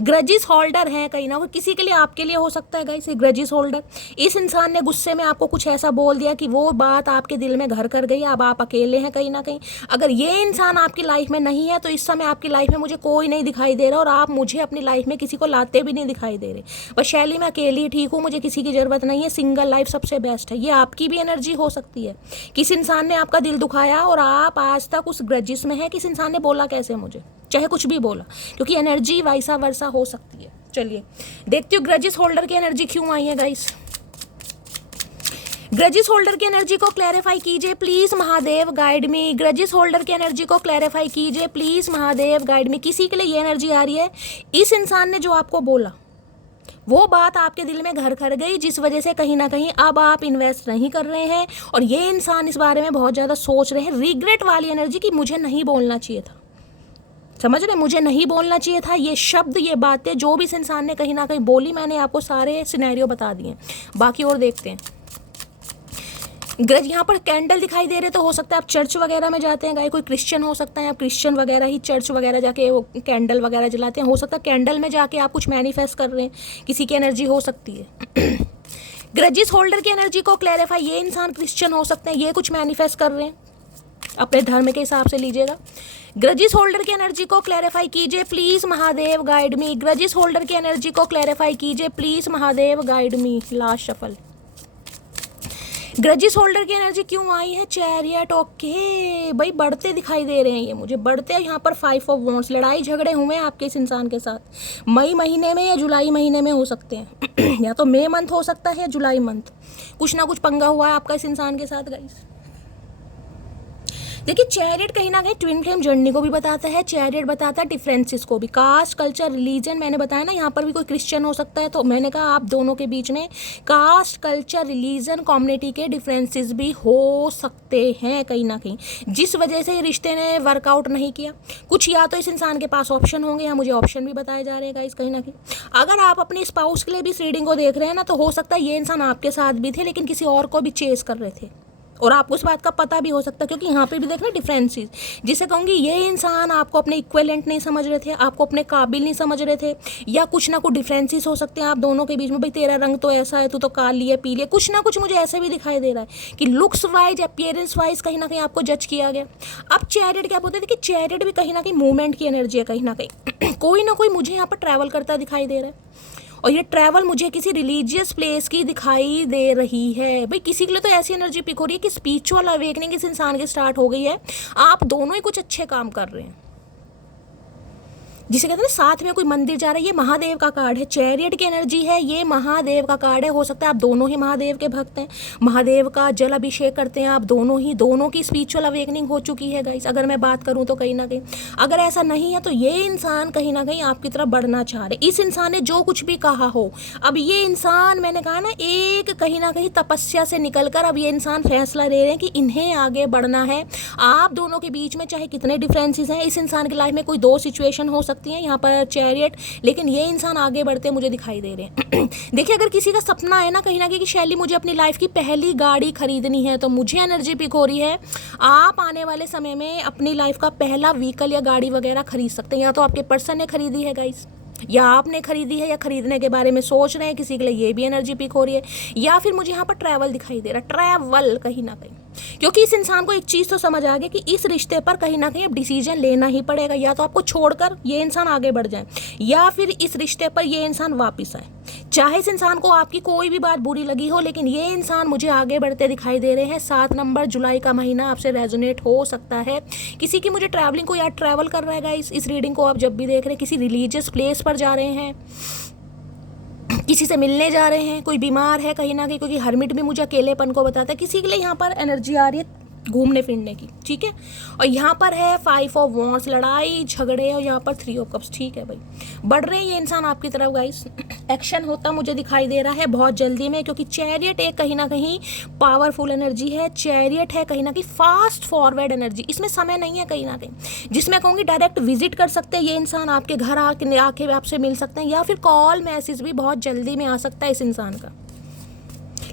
ग्रजिस होल्डर है कहीं ना, वो किसी के लिए आपके लिए हो सकता है गाइस। ग्रजिस होल्डर, इस इंसान ने गुस्से में आपको कुछ ऐसा बोल दिया कि वो बात आपके दिल में घर कर गई, अब आप अकेले हैं कहीं ना कहीं। अगर ये इंसान आपकी लाइफ में नहीं है तो इस समय आपकी लाइफ में मुझे कोई नहीं दिखाई दे रहा, और आप मुझे अपनी लाइफ में किसी को लाते भी नहीं दिखाई दे रहे। बस शैली मैं अकेली ठीक हूँ, मुझे किसी की ज़रूरत नहीं है, सिंगल लाइफ सबसे बेस्ट है। ये आपकी भी एनर्जी हो सकती है। किस इंसान ने आपका दिल दुखाया और आप आज तक उस ग्रजिस में है, किस इंसान ने बोला कैसे मुझे, चाहे कुछ भी बोला, क्योंकि एनर्जी वैसा वर्सा हो सकती है। चलिए देखती हूँ ग्रजिस होल्डर की एनर्जी क्यों आई है गाइस। ग्रजिस होल्डर की एनर्जी को क्लैरिफाई कीजिए please Mahadev, guide me. Grudges holder की एनर्जी को क्लैरिफाई कीजिए प्लीज महादेव, गाइड मी। किसी के लिए ये एनर्जी आ रही है, इस इंसान ने जो आपको बोला वो बात आपके दिल में घर कर गई, जिस वजह से कहीं ना कहीं अब आप इन्वेस्ट नहीं कर रहे हैं, और ये इंसान इस बारे में बहुत ज़्यादा सोच रहे हैं। रिग्रेट वाली एनर्जी कि मुझे नहीं बोलना चाहिए था, समझ रहे, मुझे नहीं बोलना चाहिए था। ये शब्द, ये बातें जो भी इस इंसान ने कहीं ना कहीं बोली, मैंने आपको सारे सिनेरियो बता दिए, बाकी और देखते हैं। ग्रज यहाँ पर कैंडल दिखाई दे रहे, तो हो सकता है आप चर्च वगैरह में जाते हैं, गाय कोई क्रिश्चियन हो सकता है, आप क्रिश्चियन वगैरह ही चर्च वगैरह जाके वो कैंडल वगैरह जलाते हैं। हो सकता है कैंडल में जाके आप कुछ मैनिफेस्ट कर रहे हैं, किसी की एनर्जी हो सकती है। ग्रजिस होल्डर की एनर्जी को क्लैरिफाई, ये इंसान क्रिश्चियन हो सकते हैं, ये कुछ मैनिफेस्ट कर रहे हैं, अपने धर्म के हिसाब से लीजिएगा। ग्रजिस होल्डर की एनर्जी को क्लैरिफाई कीजिए please Mahadev, guide me. Grudges holder की एनर्जी को क्लैरिफाई कीजिए please Mahadev, guide me. Last shuffle. Grudges holder की एनर्जी क्यों आई है, चैरियट। ओके भाई बढ़ते दिखाई दे रहे हैं ये मुझे, बढ़ते। यहाँ पर 5 ऑफ वॉन्ड्स, लड़ाई झगड़े हुए हैं आपके इस इंसान के साथ, मई महीने में या जुलाई महीने में हो सकते हैं या तो मई मंथ हो सकता है या जुलाई मंथ, कुछ ना कुछ पंगा हुआ है आपका इस इंसान के साथ गाइस। देखिए चैरियट कहीं ना कहीं ट्विन फ्लेम जर्नी को भी बताता है, चैरियट बताता है डिफरेंसेस को भी, कास्ट कल्चर रिलीजन, मैंने बताया ना यहाँ पर भी कोई क्रिश्चियन हो सकता है, तो मैंने कहा आप दोनों के बीच में कास्ट कल्चर रिलीजन कम्युनिटी के डिफरेंसेस भी हो सकते हैं कहीं ना कहीं, जिस वजह से रिश्ते ने वर्कआउट नहीं किया। कुछ या तो इस इंसान के पास ऑप्शन होंगे, या मुझे ऑप्शन भी बताए जा रहे हैं गाइस कहीं ना कहीं। अगर आप अपने स्पाउस के लिए भी इस रीडिंग को देख रहे हैं ना, तो हो सकता है ये इंसान आपके साथ भी थे लेकिन किसी और को भी चेस कर रहे थे, और आपको उस बात का पता भी हो सकता है, क्योंकि यहाँ पे भी देखना डिफरेंसेस, जिसे कहूँगी ये इंसान आपको अपने इक्विवेलेंट नहीं समझ रहे थे, आपको अपने काबिल नहीं समझ रहे थे, या कुछ ना कुछ डिफरेंसेस हो सकते हैं आप दोनों के बीच में। भाई तेरा रंग तो ऐसा है, तू तो काली है, पीली है, कुछ ना कुछ मुझे ऐसे भी दिखाई दे रहा है कि लुक्स वाइज, अपीयरेंस वाइज कहीं ना कहीं आपको जज किया गया। अब चैरियट क्या बोलते हैं कि चैरियट भी कहीं ना कहीं मूवमेंट की एनर्जी है, कहीं ना कहीं कोई ना कोई मुझे यहाँ पर ट्रैवल करता दिखाई दे रहा है, और ये ट्रैवल मुझे किसी रिलीजियस प्लेस की दिखाई दे रही है। भाई किसी के लिए तो ऐसी एनर्जी पिक हो रही है कि स्पिरिचुअल अवेकनिंग इस इंसान की स्टार्ट हो गई है, आप दोनों ही कुछ अच्छे काम कर रहे हैं, जिसे कहते हैं साथ में कोई मंदिर जा रहा है। ये महादेव का कार्ड है, चैरियट की एनर्जी है, ये महादेव का कार्ड है। हो सकता है आप दोनों ही महादेव के भक्त हैं, महादेव का जल अभिषेक करते हैं आप दोनों ही, दोनों की स्पिरिचुअल अवेकनिंग हो चुकी है गाइस, अगर मैं बात करूं तो कहीं ना कहीं। अगर ऐसा नहीं है तो ये इंसान कहीं ना कहीं आपकी तरफ बढ़ना चाह रहे। इस इंसान ने जो कुछ भी कहा हो, अब ये इंसान, मैंने कहा ना, एक कहीं ना कहीं तपस्या से निकलकर अब ये इंसान फैसला ले रहे हैं कि इन्हें आगे बढ़ना है। आप दोनों के बीच में चाहे कितने डिफरेंसेस हैं, इस इंसान की लाइफ में कोई 2 सिचुएशन हो सकती सकती हैं यहाँ पर चैरियट, लेकिन ये इंसान आगे बढ़ते मुझे दिखाई दे रहे हैं। देखिए, अगर किसी का सपना है ना कहीं ना कहीं कि शैली मुझे अपनी लाइफ की पहली गाड़ी खरीदनी है, तो मुझे एनर्जी पिक हो रही है आप आने वाले समय में अपनी लाइफ का पहला व्हीकल या गाड़ी वगैरह खरीद सकते हैं। या तो आपके पर्सन ने खरीदी है गाइस, या आपने खरीदी है, या खरीदने के बारे में सोच रहे हैं, किसी के लिए ये भी एनर्जी पिक हो रही है। या फिर मुझे यहाँ पर ट्रैवल दिखाई दे रहा है, ट्रैवल कहीं ना कहीं, क्योंकि इस इंसान को एक चीज़ तो समझ आ गया कि इस रिश्ते पर कहीं ना कहीं अब डिसीजन लेना ही पड़ेगा। या तो आपको छोड़कर ये इंसान आगे बढ़ जाए, या फिर इस रिश्ते पर ये इंसान वापस आए। चाहे इस इंसान को आपकी कोई भी बात बुरी लगी हो, लेकिन ये इंसान मुझे आगे बढ़ते दिखाई दे रहे हैं। 7 नंबर जुलाई का महीना आपसे रेजोनेट हो सकता है। किसी की मुझे ट्रैवलिंग को यार ट्रैवल कर रहा है गाइस। इस रीडिंग को आप जब भी देख रहे हैं, किसी रिलीजियस प्लेस पर जा रहे हैं, किसी से मिलने जा रहे हैं, कोई बीमार है कहीं ना कहीं, क्योंकि हर्मिट भी मुझे अकेलेपन को बताता है। किसी के लिए यहाँ पर एनर्जी आ रही है घूमने फिरने की, ठीक है। और यहाँ पर है 5 ऑफ वॉन्ड्स, लड़ाई झगड़े, और यहाँ पर 3 ऑफ कप्स, ठीक है भाई। बढ़ रहे हैं ये इंसान आपकी तरफ गाइस। एक्शन होता मुझे दिखाई दे रहा है बहुत जल्दी में, क्योंकि चैरियट एक कहीं ना कहीं पावरफुल एनर्जी है। चैरियट है कहीं ना कहीं फास्ट फॉरवर्ड एनर्जी, इसमें समय नहीं है कहीं ना कहीं, जिसमें कहूँगी डायरेक्ट विजिट कर सकते हैं ये इंसान, आपके घर आके आपसे मिल सकते हैं, या फिर कॉल मैसेज भी बहुत जल्दी में आ सकता है इस इंसान का।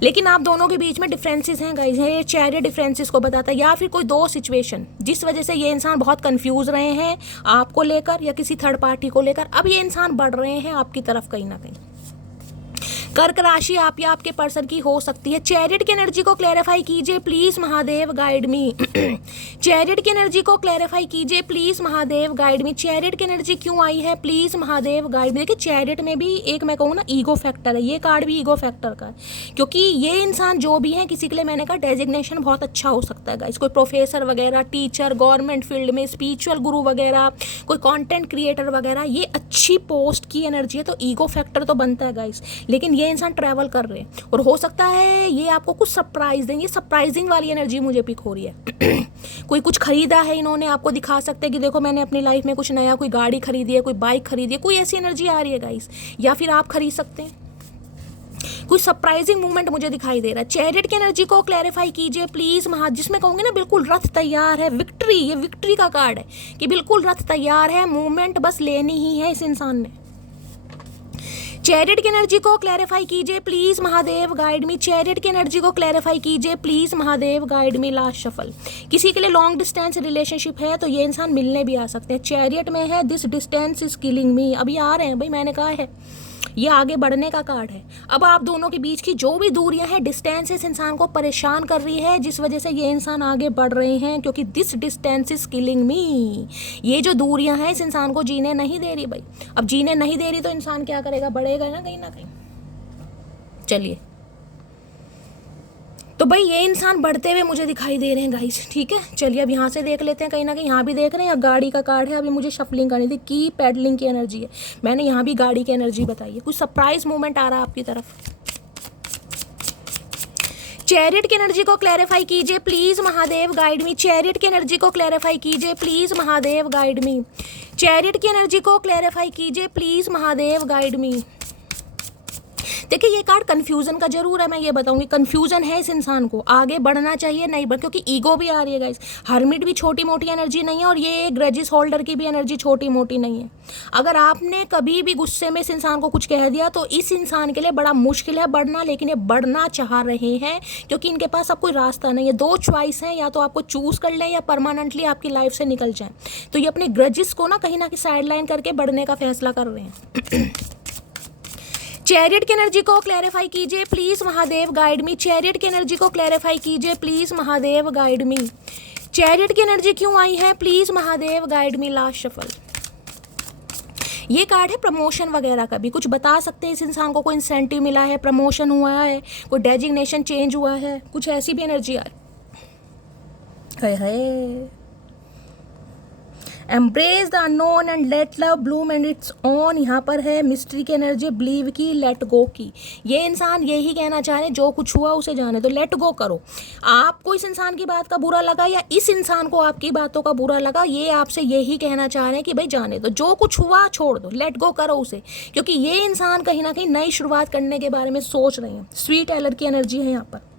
लेकिन आप दोनों के बीच में डिफरेंसेस हैं गाइस, ये चैरियट डिफरेंसेस को बताता है। या फिर कोई 2 सिचुएशन जिस वजह से ये इंसान बहुत कंफ्यूज रहे हैं आपको लेकर या किसी थर्ड पार्टी को लेकर। अब ये इंसान बढ़ रहे हैं आपकी तरफ कहीं ना कहीं। कर्क राशि आप या आपके पर्सन की हो सकती है। चैरियट की एनर्जी को क्लैरिफाई कीजिए please Mahadev, guide me. Chariot की एनर्जी को क्लैरिफाई कीजिए please Mahadev, guide me. Chariot की एनर्जी क्यों आई है प्लीज महादेव, गाइड मी। देखिए, चैरियट में भी एक मैं कहूँ ना ईगो फैक्टर है, ये कार्ड भी ईगो फैक्टर का है, क्योंकि ये इंसान जो भी है, किसी के लिए मैंने कहा डेजिग्नेशन बहुत अच्छा हो सकता है गाइस। कोई प्रोफेसर वगैरह, टीचर, गवर्नमेंट फील्ड में स्पिरिचुअल गुरु वगैरह, कोई कंटेंट क्रिएटर वगैरह, ये अच्छी पोस्ट की एनर्जी है, तो ईगो फैक्टर तो बनता है गाइस। लेकिन ये इंसान ट्रैवल कर रहे हैं और हो सकता है ये आपको कुछ सरप्राइज देंगे। सरप्राइजिंग वाली एनर्जी मुझे पिक हो रही है। कोई कुछ खरीदा है इन्होंने, आपको दिखा सकते हैं कि देखो मैंने अपनी लाइफ में कुछ नया, कोई गाड़ी खरीदी है, कोई बाइक खरीदी है, कोई ऐसी एनर्जी आ रही है गाइस। या फिर आप खरीद सकते हैं, कोई सरप्राइजिंग मूवमेंट मुझे दिखाई दे रहा है। चैरियट की एनर्जी को क्लैरिफाई कीजिए प्लीज जिसमें कहूंगे ना बिल्कुल रथ तैयार है, विक्ट्री, ये विक्ट्री का कार्ड है कि बिल्कुल रथ तैयार है, मूवमेंट बस लेनी ही है इस इंसान ने। चैरियट की एनर्जी को क्लैरिफाई कीजिए please Mahadev, guide me. Chariot की एनर्जी को क्लैरिफाई कीजिए please Mahadev, guide me. Last shuffle. किसी के लिए लॉन्ग डिस्टेंस रिलेशनशिप है तो ये इंसान मिलने भी आ सकते हैं। चैरियट में है दिस डिस्टेंस इज किलिंग मी, अभी आ रहे हैं भाई, मैंने कहा है ये आगे बढ़ने का कार्ड है। अब आप दोनों के बीच की जो भी दूरियां हैं, डिस्टेंस इस इंसान को परेशान कर रही है, जिस वजह से ये इंसान आगे बढ़ रहे हैं, क्योंकि दिस डिस्टेंस इज किलिंग मी। ये जो दूरियां हैं इस इंसान को जीने नहीं दे रही भाई। अब जीने नहीं दे रही तो इंसान क्या करेगा, बढ़ेगा ना कहीं। चलिए, तो भाई ये इंसान बढ़ते हुए मुझे दिखाई दे रहे हैं गाइस, ठीक है। चलिए अब यहाँ से देख लेते हैं, कहीं ना कहीं यहाँ भी देख रहे हैं। गाड़ी का कार्ड है, अभी मुझे शफलिंग करनी थी, की पैडलिंग की एनर्जी है, मैंने यहाँ भी गाड़ी की एनर्जी बताई है। कुछ सरप्राइज मूवमेंट आ रहा है आपकी तरफ। चैरियट की एनर्जी को क्लैरिफाई कीजिए please Mahadev, guide me. Chariot की एनर्जी को क्लैरिफाई कीजिए please Mahadev, guide me. Chariot की एनर्जी को क्लैरिफाई कीजिए प्लीज महादेव, गाइड मी। देखिए, ये कार्ड कंफ्यूजन का जरूर है, मैं ये बताऊंगी कंफ्यूजन है इस इंसान को, आगे बढ़ना चाहिए नहीं बढ़, क्योंकि ईगो भी आ रही है गाइस। हर्मिट भी छोटी मोटी एनर्जी नहीं है, और ये ग्रजिस होल्डर की भी एनर्जी छोटी मोटी नहीं है। अगर आपने कभी भी गुस्से में इस इंसान को कुछ कह दिया तो इस इंसान के लिए बड़ा मुश्किल है बढ़ना, लेकिन ये बढ़ना चाह रहे हैं, क्योंकि इनके पास अब कोई रास्ता नहीं है। 2 चॉइस हैं, या तो आपको चूज कर लें या परमानेंटली आपकी लाइफ से निकल जाए। तो ये अपने ग्रजिस को ना कहीं साइड लाइन करके बढ़ने का फैसला कर रहे हैं। चैरियट की एनर्जी को क्लैरिफाई कीजिए please Mahadev, guide me. Chariot की एनर्जी को क्लैरिफाई कीजिए please Mahadev, guide me. Chariot की एनर्जी क्यों आई है please Mahadev, guide me. Last shuffle. ये कार्ड है प्रमोशन वगैरह का भी, कुछ बता सकते हैं इस इंसान को, कोई इंसेंटिव मिला है, प्रमोशन हुआ है, कोई डेजिग्नेशन चेंज हुआ है, कुछ ऐसी भी एनर्जी आ रही है। Embrace the unknown and let love Bloom and it's on. यहाँ पर है मिस्ट्री की एनर्जी, बिलीव की, लेट गो की। ये इंसान यही कहना चाह रहे हैं, जो कुछ हुआ उसे जाने दो, लेट गो करो। आपको इस इंसान की बात का बुरा लगा या इस इंसान को आपकी बातों का बुरा लगा, ये आपसे यही कहना चाह रहे हैं कि भाई जाने दो, जो कुछ हुआ छोड़ दो, लेट गो करो उसे, क्योंकि ये इंसान कहीं ना कहीं नई शुरुआत करने के बारे में सोच रहे हैं। स्वीट एलर की एनर्जी है यहाँ पर।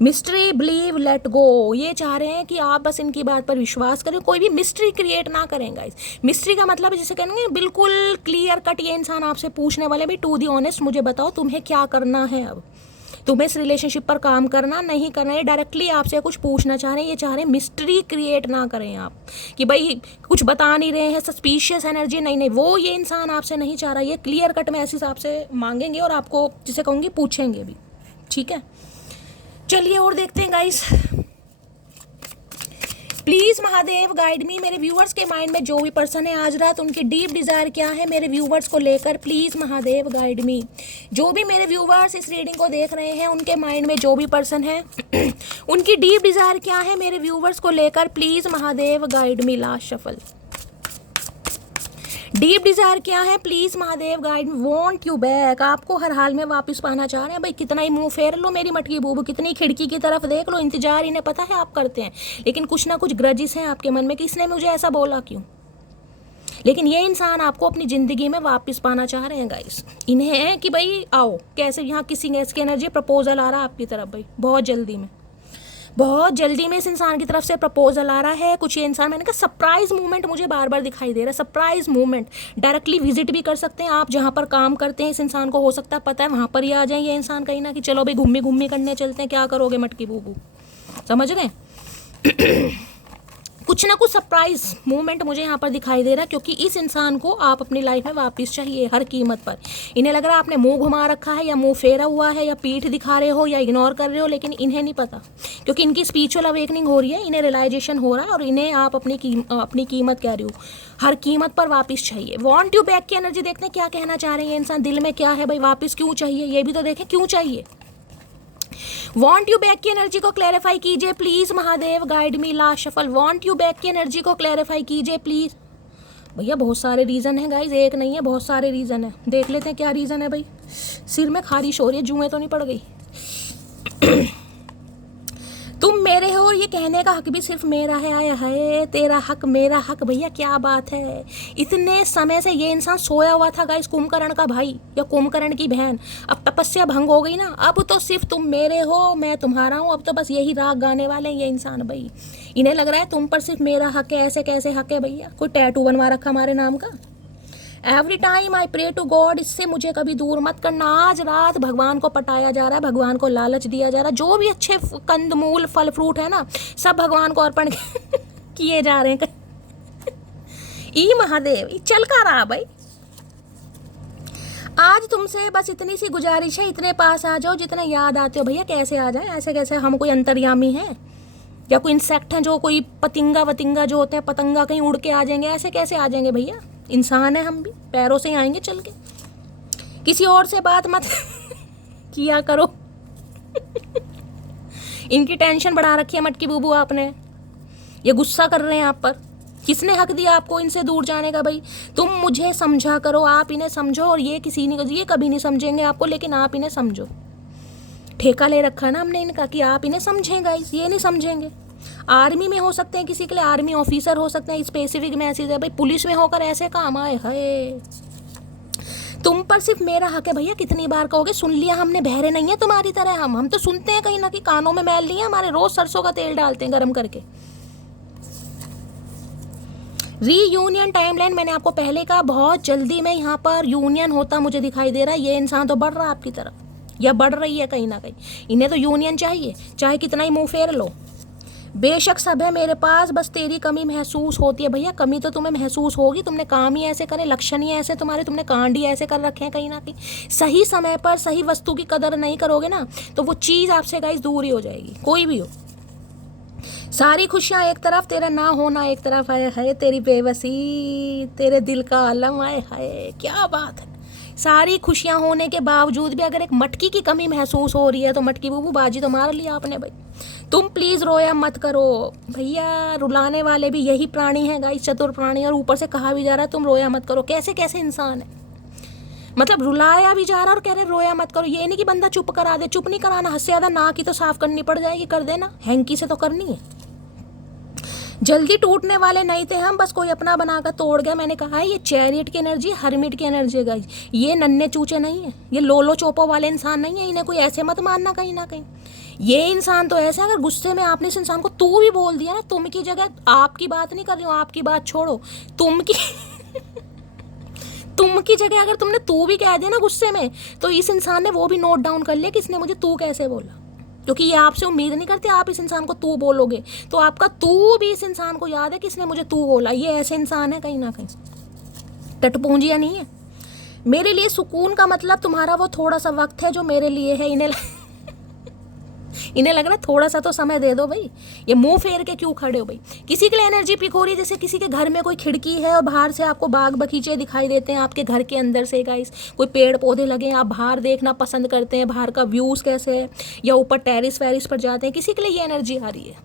मिस्ट्री, बिलीव, लेट गो, ये चाह रहे हैं कि आप बस इनकी बात पर विश्वास करें, कोई भी मिस्ट्री क्रिएट ना करें गाइस। मिस्ट्री का मतलब जिसे कहेंगे बिल्कुल क्लियर कट, ये इंसान आपसे पूछने वाले भी टू दी ऑनेस्ट मुझे बताओ तुम्हें क्या करना है, अब तुम्हें इस रिलेशनशिप पर काम करना नहीं करना, ये डायरेक्टली आपसे कुछ पूछना चाह रहे हैं। ये चाह रहे हैं मिस्ट्री क्रिएट ना करें आप कि भाई कुछ बता नहीं रहे हैं, सस्पिशियस एनर्जी, नहीं नहीं, वो ये इंसान आपसे नहीं चाह रहा। ये क्लियर कट मैसेज आपसे मांगेंगे और आपको जिसे कहूँगी पूछेंगे भी, ठीक है। चलिए और देखते हैं गाइस। प्लीज़ महादेव गाइड मी, मेरे व्यूअर्स के माइंड में जो भी पर्सन है आज रात उनकी डीप डिज़ायर क्या है मेरे व्यूअर्स को लेकर, प्लीज़ महादेव गाइड मी। जो भी मेरे व्यूअर्स इस रीडिंग को देख रहे हैं उनके माइंड में जो भी पर्सन है उनकी डीप डिज़ायर क्या है मेरे व्यूअर्स को लेकर, please Mahadev guide me. Last shuffle, deep desire क्या है, please Mahadev guide me. Want you back, आपको हर हाल में वापस पाना चाह रहे हैं भाई। कितना ही मुंह फेर लो मेरी मटकी बूबू, कितनी खिड़की की तरफ देख लो, इंतजार इन्हें पता है आप करते हैं, लेकिन कुछ ना कुछ ग्रजिस हैं आपके मन में कि इसने मुझे ऐसा बोला क्यों। लेकिन ये इंसान आपको अपनी ज़िंदगी में वापस पाना चाह रहे हैं गाइस। इन्हें है कि भाई आओ, कैसे यहाँ किसी गैस की एनर्जी, प्रपोजल आ रहा है आपकी तरफ भाई, बहुत जल्दी में, बहुत जल्दी में इस इंसान की तरफ से प्रपोजल आ रहा है। कुछ ये इंसान, मैंने कहा सरप्राइज मूवमेंट मुझे बार बार दिखाई दे रहा है, सरप्राइज मूवमेंट। डायरेक्टली विजिट भी कर सकते हैं आप, जहाँ पर काम करते हैं इस इंसान को हो सकता है पता है, वहाँ पर ही आ जाए ये इंसान कहीं ना कि चलो भाई घूमी घूमी करने चलते हैं, क्या करोगे मटकी बूबू, समझ रहे हैं। कुछ ना कुछ सरप्राइज मूवमेंट मुझे यहाँ पर दिखाई दे रहा है, क्योंकि इस इंसान को आप अपनी लाइफ में वापस चाहिए हर कीमत पर। इन्हें लग रहा है आपने मुंह घुमा रखा है, या मुंह फेरा हुआ है, या पीठ दिखा रहे हो, या इग्नोर कर रहे हो, लेकिन इन्हें नहीं पता, क्योंकि इनकी स्पिरिचुअल अवेकनिंग हो रही है, इन्हें रियलाइजेशन हो रहा है, और इन्हें आप अपनी कीमत कह रही हो, हर कीमत पर वापस चाहिए। वॉन्ट यू बैक की एनर्जी देखते हैं क्या कहना चाह रहे हैं ये इंसान, दिल में क्या है भाई, वापस क्यों चाहिए ये भी तो देखें, क्यों चाहिए। वॉन्ट यू बैक की एनर्जी को क्लैरिफाई कीजिए please Mahadev guide me. Last shuffle, want you back की एनर्जी को क्लैरिफाई कीजिए प्लीज। भैया बहुत सारे रीज़न है गाइज, एक नहीं है, बहुत सारे रीज़न है। देख लेते हैं क्या रीज़न है भाई। सिर में खारिश हो रही है, जुएं तो नहीं पड़ गई। तुम मेरे हो और ये कहने का हक भी सिर्फ मेरा है। आया है तेरा हक मेरा हक, भैया क्या बात है। इतने समय से ये इंसान सोया हुआ था गाइस, कुंभकर्ण का भाई या कुंभकर्ण की बहन। अब तपस्या भंग हो गई ना, अब तो सिर्फ तुम मेरे हो मैं तुम्हारा हूँ, अब तो बस यही राग गाने वाले हैं ये इंसान भाई। इन्हें लग रहा है तुम पर सिर्फ मेरा हक है। ऐसे कैसे हक है भैया, कोई टैटू बनवा रखा हमारे नाम का। Every time I pray to God, इससे मुझे कभी दूर मत करना। आज रात भगवान को पटाया जा रहा है, भगवान को लालच दिया जा रहा है। जो भी अच्छे कंदमूल फल फ्रूट है ना, सब भगवान को अर्पण किए जा रहे हैं। ई महादेव ई चल का रहा भाई। आज तुमसे बस इतनी सी गुजारिश है, इतने पास आ जाओ जितने याद आते हो भैया। कैसे आ जाए, ऐसे कैसे, हम कोई अंतर्यामी हैं या कोई इंसेक्ट हैं जो कोई पतिंगा वतिंगा जो होते हैं, पतंगा कहीं उड़ के आ जाएंगे, ऐसे कैसे आ जाएंगे भैया। इंसान है हम भी, पैरों से ही आएंगे चल के। किसी और से बात मत किया करो। इनकी टेंशन बढ़ा रखी है मटकी बूबू आपने, ये गुस्सा कर रहे हैं आप पर। किसने हक दिया आपको इनसे दूर जाने का भाई। तुम मुझे समझा करो, आप इन्हें समझो, और ये किसी नहीं, ये कभी नहीं समझेंगे आपको, लेकिन आप इन्हें समझो। ठेका ले रखा है ना हमने इनका कि आप इन्हें समझेंगे, ये नहीं समझेंगे। आर्मी में हो सकते हैं, किसी के लिए आर्मी ऑफिसर हो सकते हैं, स्पेसिफिक मैसेज है भाई। पुलिस में होकर ऐसे काम आए है। तुम पर सिर्फ मेरा हक है भैया। कितनी बार कहोगे, सुन लिया हमने, बहरे नहीं है तुम्हारी तरह। हम तो सुनते हैं, कहीं ना कहीं कानों में मैल नहीं है हमारे, रोज सरसों का तेल डालते हैं गर्म करके। रीयूनियन टाइमलाइन मैंने आपको पहले कहा, बहुत जल्दी में यहाँ पर यूनियन होता मुझे दिखाई दे रहा है। ये इंसान तो बढ़ रहा है आपकी तरफ, या बढ़ रही है कहीं ना कहीं। इन्हें तो यूनियन चाहिए, चाहे कितना ही मुंह फेर लो। बेशक सब है मेरे पास, बस तेरी कमी महसूस होती है। भैया कमी तो तुम्हें महसूस होगी, तुमने काम ही ऐसे करे, लक्षण ही ऐसे तुम्हारे, तुमने कांड ही ऐसे कर रखे हैं कहीं ना कहीं। सही समय पर सही वस्तु की कदर नहीं करोगे ना, तो वो चीज़ आपसे गाइस दूर ही हो जाएगी, कोई भी हो। सारी खुशियाँ एक तरफ, तेरा ना होना एक तरफ। आए है तेरी बेबसी, तेरे दिल का आलम। आए है क्या बात है। सारी खुशियाँ होने के बावजूद भी अगर एक मटकी की कमी महसूस हो रही है, तो मटकी बूबू बाजी तो मार लिया आपने भाई। तुम प्लीज़ रोया मत करो भैया। रुलाने वाले भी यही प्राणी हैं गाइस, चतुर प्राणी। और ऊपर से कहा भी जा रहा है तुम रोया मत करो। कैसे कैसे इंसान है, मतलब रुलाया भी जा रहा है और कह रहे रोया मत करो। ये नहीं कि बंदा चुप करा दे, चुप नहीं कराना। हद से ज़्यादा ना की तो साफ करनी पड़ जाएगी, कर देना। हैंकी से तो करनी है। जल्दी टूटने वाले नहीं थे हम, बस कोई अपना बनाकर तोड़ गया। मैंने कहा है ये चैरियट की एनर्जी, हर्मिट की एनर्जी है गाइस। ये नन्हे चूचे नहीं है, ये लोलो चोपो वाले इंसान नहीं है। इन्हें कोई ऐसे मत मानना कहीं ना कहीं। ये इंसान तो ऐसा है, अगर गुस्से में आपने इस इंसान को तू भी बोल दिया ना, तुम की जगह, आपकी बात नहीं कर रही हूँ, आपकी बात छोड़ो, तुम की जगह अगर तुमने तू भी कह दिया ना गुस्से में, तो इस इंसान ने वो भी नोट डाउन कर लिया कि इसने मुझे तू कैसे बोला, क्योंकि ये आपसे उम्मीद नहीं करते आप इस इंसान को तू बोलोगे। तो आपका तू भी इस इंसान को याद है कि इसने मुझे तू बोला। ये ऐसे इंसान है कहीं ना कहीं, टटपूंजिया नहीं है। मेरे लिए सुकून का मतलब तुम्हारा वो थोड़ा सा वक्त है जो मेरे लिए है। इन्हें लग रहा है थोड़ा सा तो समय दे दो भाई, ये मुंह फेर के क्यों खड़े हो भाई। किसी के लिए एनर्जी पिक हो रही है, जैसे किसी के घर में कोई खिड़की है और बाहर से आपको बाग बगीचे दिखाई देते हैं आपके घर के अंदर से गाइस, कोई पेड़ पौधे लगे हैं, आप बाहर देखना पसंद करते हैं, बाहर का व्यूज़ कैसे है, या ऊपर टेरिस वेरिस पर जाते हैं, किसी के लिए ये एनर्जी आ रही है।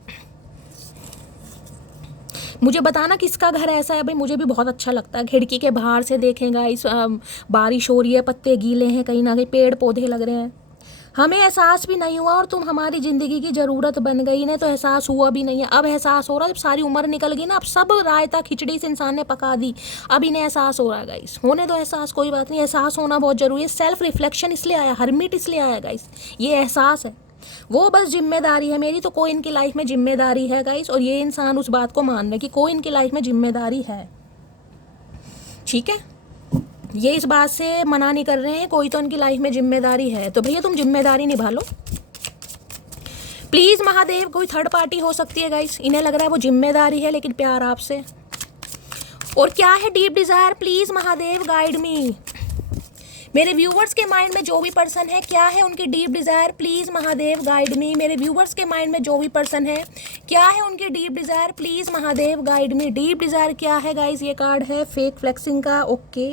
मुझे बताना किसका घर ऐसा है भाई, मुझे भी बहुत अच्छा लगता है। खिड़की के बाहर से देखें गाइस, बारिश हो रही है, पत्ते गीले हैं, कहीं ना कहीं पेड़ पौधे लग रहे हैं। हमें एहसास भी नहीं हुआ और तुम हमारी ज़िंदगी की ज़रूरत बन गई। ने तो एहसास हुआ भी नहीं है, अब एहसास हो रहा है। जब सारी उम्र निकल गई ना, अब सब रायता खिचड़ी से इंसान ने पका दी, अब इन्हें एहसास हो रहा है गाइस। होने दो एहसास, कोई बात नहीं, एहसास होना बहुत ज़रूरी है। सेल्फ रिफ्लेक्शन इसलिए आया, हर्मिट इसलिए आया गाइस, ये एहसास है। वो बस जिम्मेदारी है मेरी, तो कोई इनकी लाइफ में जिम्मेदारी है गाइस, और ये इंसान उस बात को मान रहे कि कोई इनकी लाइफ में जिम्मेदारी है। ठीक है, ये इस बात से मना नहीं कर रहे हैं, कोई तो इनकी लाइफ में जिम्मेदारी है, तो भैया तुम जिम्मेदारी निभा लो प्लीज़। महादेव कोई थर्ड पार्टी हो सकती है गाइस, इन्हें लग रहा है वो जिम्मेदारी है लेकिन प्यार आपसे। और क्या है deep desire, please Mahadev guide मी। मेरे व्यूवर्स के माइंड में जो भी पर्सन है, क्या है उनकी deep desire, please Mahadev guide मी। मेरे व्यूवर्स के माइंड में जो भी पर्सन है, क्या है उनकी deep desire, please Mahadev guide me. Deep desire क्या है गाइस, ये कार्ड है फेक फ्लेक्सिंग का। ओके,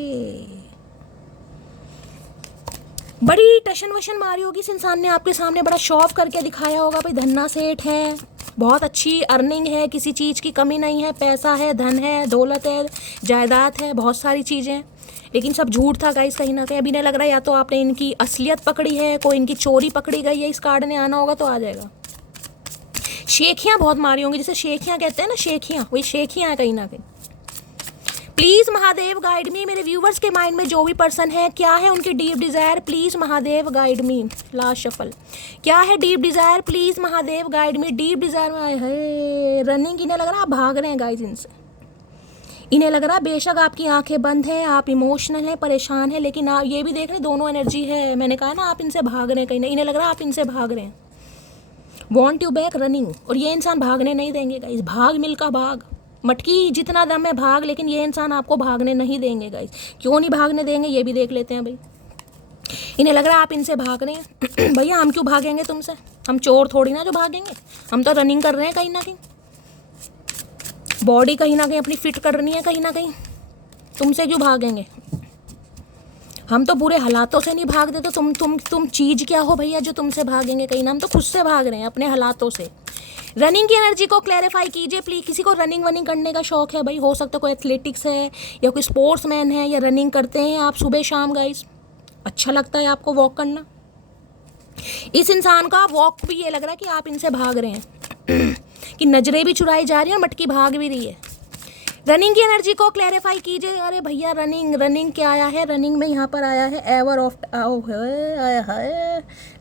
बड़ी टशन वशन मारी होगी इस इंसान ने आपके सामने, बड़ा शॉफ करके दिखाया होगा भाई, धन्ना सेठ है, बहुत अच्छी अर्निंग है, किसी चीज़ की कमी नहीं है, पैसा है, धन है, दौलत है, जायदाद है, बहुत सारी चीज़ें, लेकिन सब झूठ था गाइस कहीं ना कहीं। अभी नहीं लग रहा है, या तो आपने इनकी असलियत पकड़ी है, कोई इनकी चोरी पकड़ी गई है। इस कार्ड ने आना होगा तो आ जाएगा। शेखियाँ बहुत मारी होंगी, जैसे शेखियाँ कहते हैं ना, शेखियाँ, वही शेखियाँ हैं कहीं ना कहीं। प्लीज़ महादेव गाइड मी। मेरे व्यूवर्स के माइंड में जो भी पर्सन है, क्या है उनकी deep desire, please Mahadev guide me. Last shuffle, क्या है deep desire, please Mahadev guide me. Deep desire में आए है रनिंग, इन्हें लग रहा है आप भाग रहे हैं गाइज इनसे। इन्हें लग रहा है बेशक आपकी आंखें बंद हैं, आप इमोशनल हैं, परेशान हैं, लेकिन आप ये भी देख रहे हैं दोनों एनर्जी है। मैंने कहा ना आप इनसे भाग रहे हैं कहीं ना, इन्हें लग रहा है आप इनसे भाग रहे हैं। वॉन्ट यू बैक रनिंग, और ये इंसान भागने नहीं देंगे गाइज। भाग मिल्खा भाग, मटकी जितना दम है भाग, लेकिन ये इंसान आपको भागने नहीं देंगे गाइज। क्यों नहीं भागने देंगे ये भी देख लेते हैं भाई। इन्हें लग रहा है आप इनसे भाग रहे हैं। भैया हम क्यों भागेंगे तुमसे, हम चोर थोड़ी ना जो भागेंगे, हम तो रनिंग कर रहे हैं कहीं ना कहीं, बॉडी कहीं ना कहीं अपनी फिट करनी है कहीं ना कहीं, तुमसे क्यों भागेंगे। हम तो बुरे हालातों से नहीं भागते, तो तुम चीज़ क्या हो भैया जो तुमसे भागेंगे कहीं ना। हम तो खुद से भाग रहे हैं अपने हालातों से। रनिंग की एनर्जी को क्लैरिफाई कीजिए प्लीज। किसी को रनिंग वनिंग करने का शौक है भाई, हो सकता है कोई एथलेटिक्स है या कोई स्पोर्ट्स मैन है, या रनिंग करते हैं आप सुबह शाम गाइस, अच्छा लगता है आपको वॉक करना। इस इंसान का वॉक भी ये लग रहा है कि आप इनसे भाग रहे हैं कि नजरें भी चुराई जा रही हैं और मटकी भाग भी रही है। रनिंग की एनर्जी को क्लैरिफाई कीजिए। अरे भैया रनिंग क्या आया है, रनिंग में यहाँ पर आया है ever of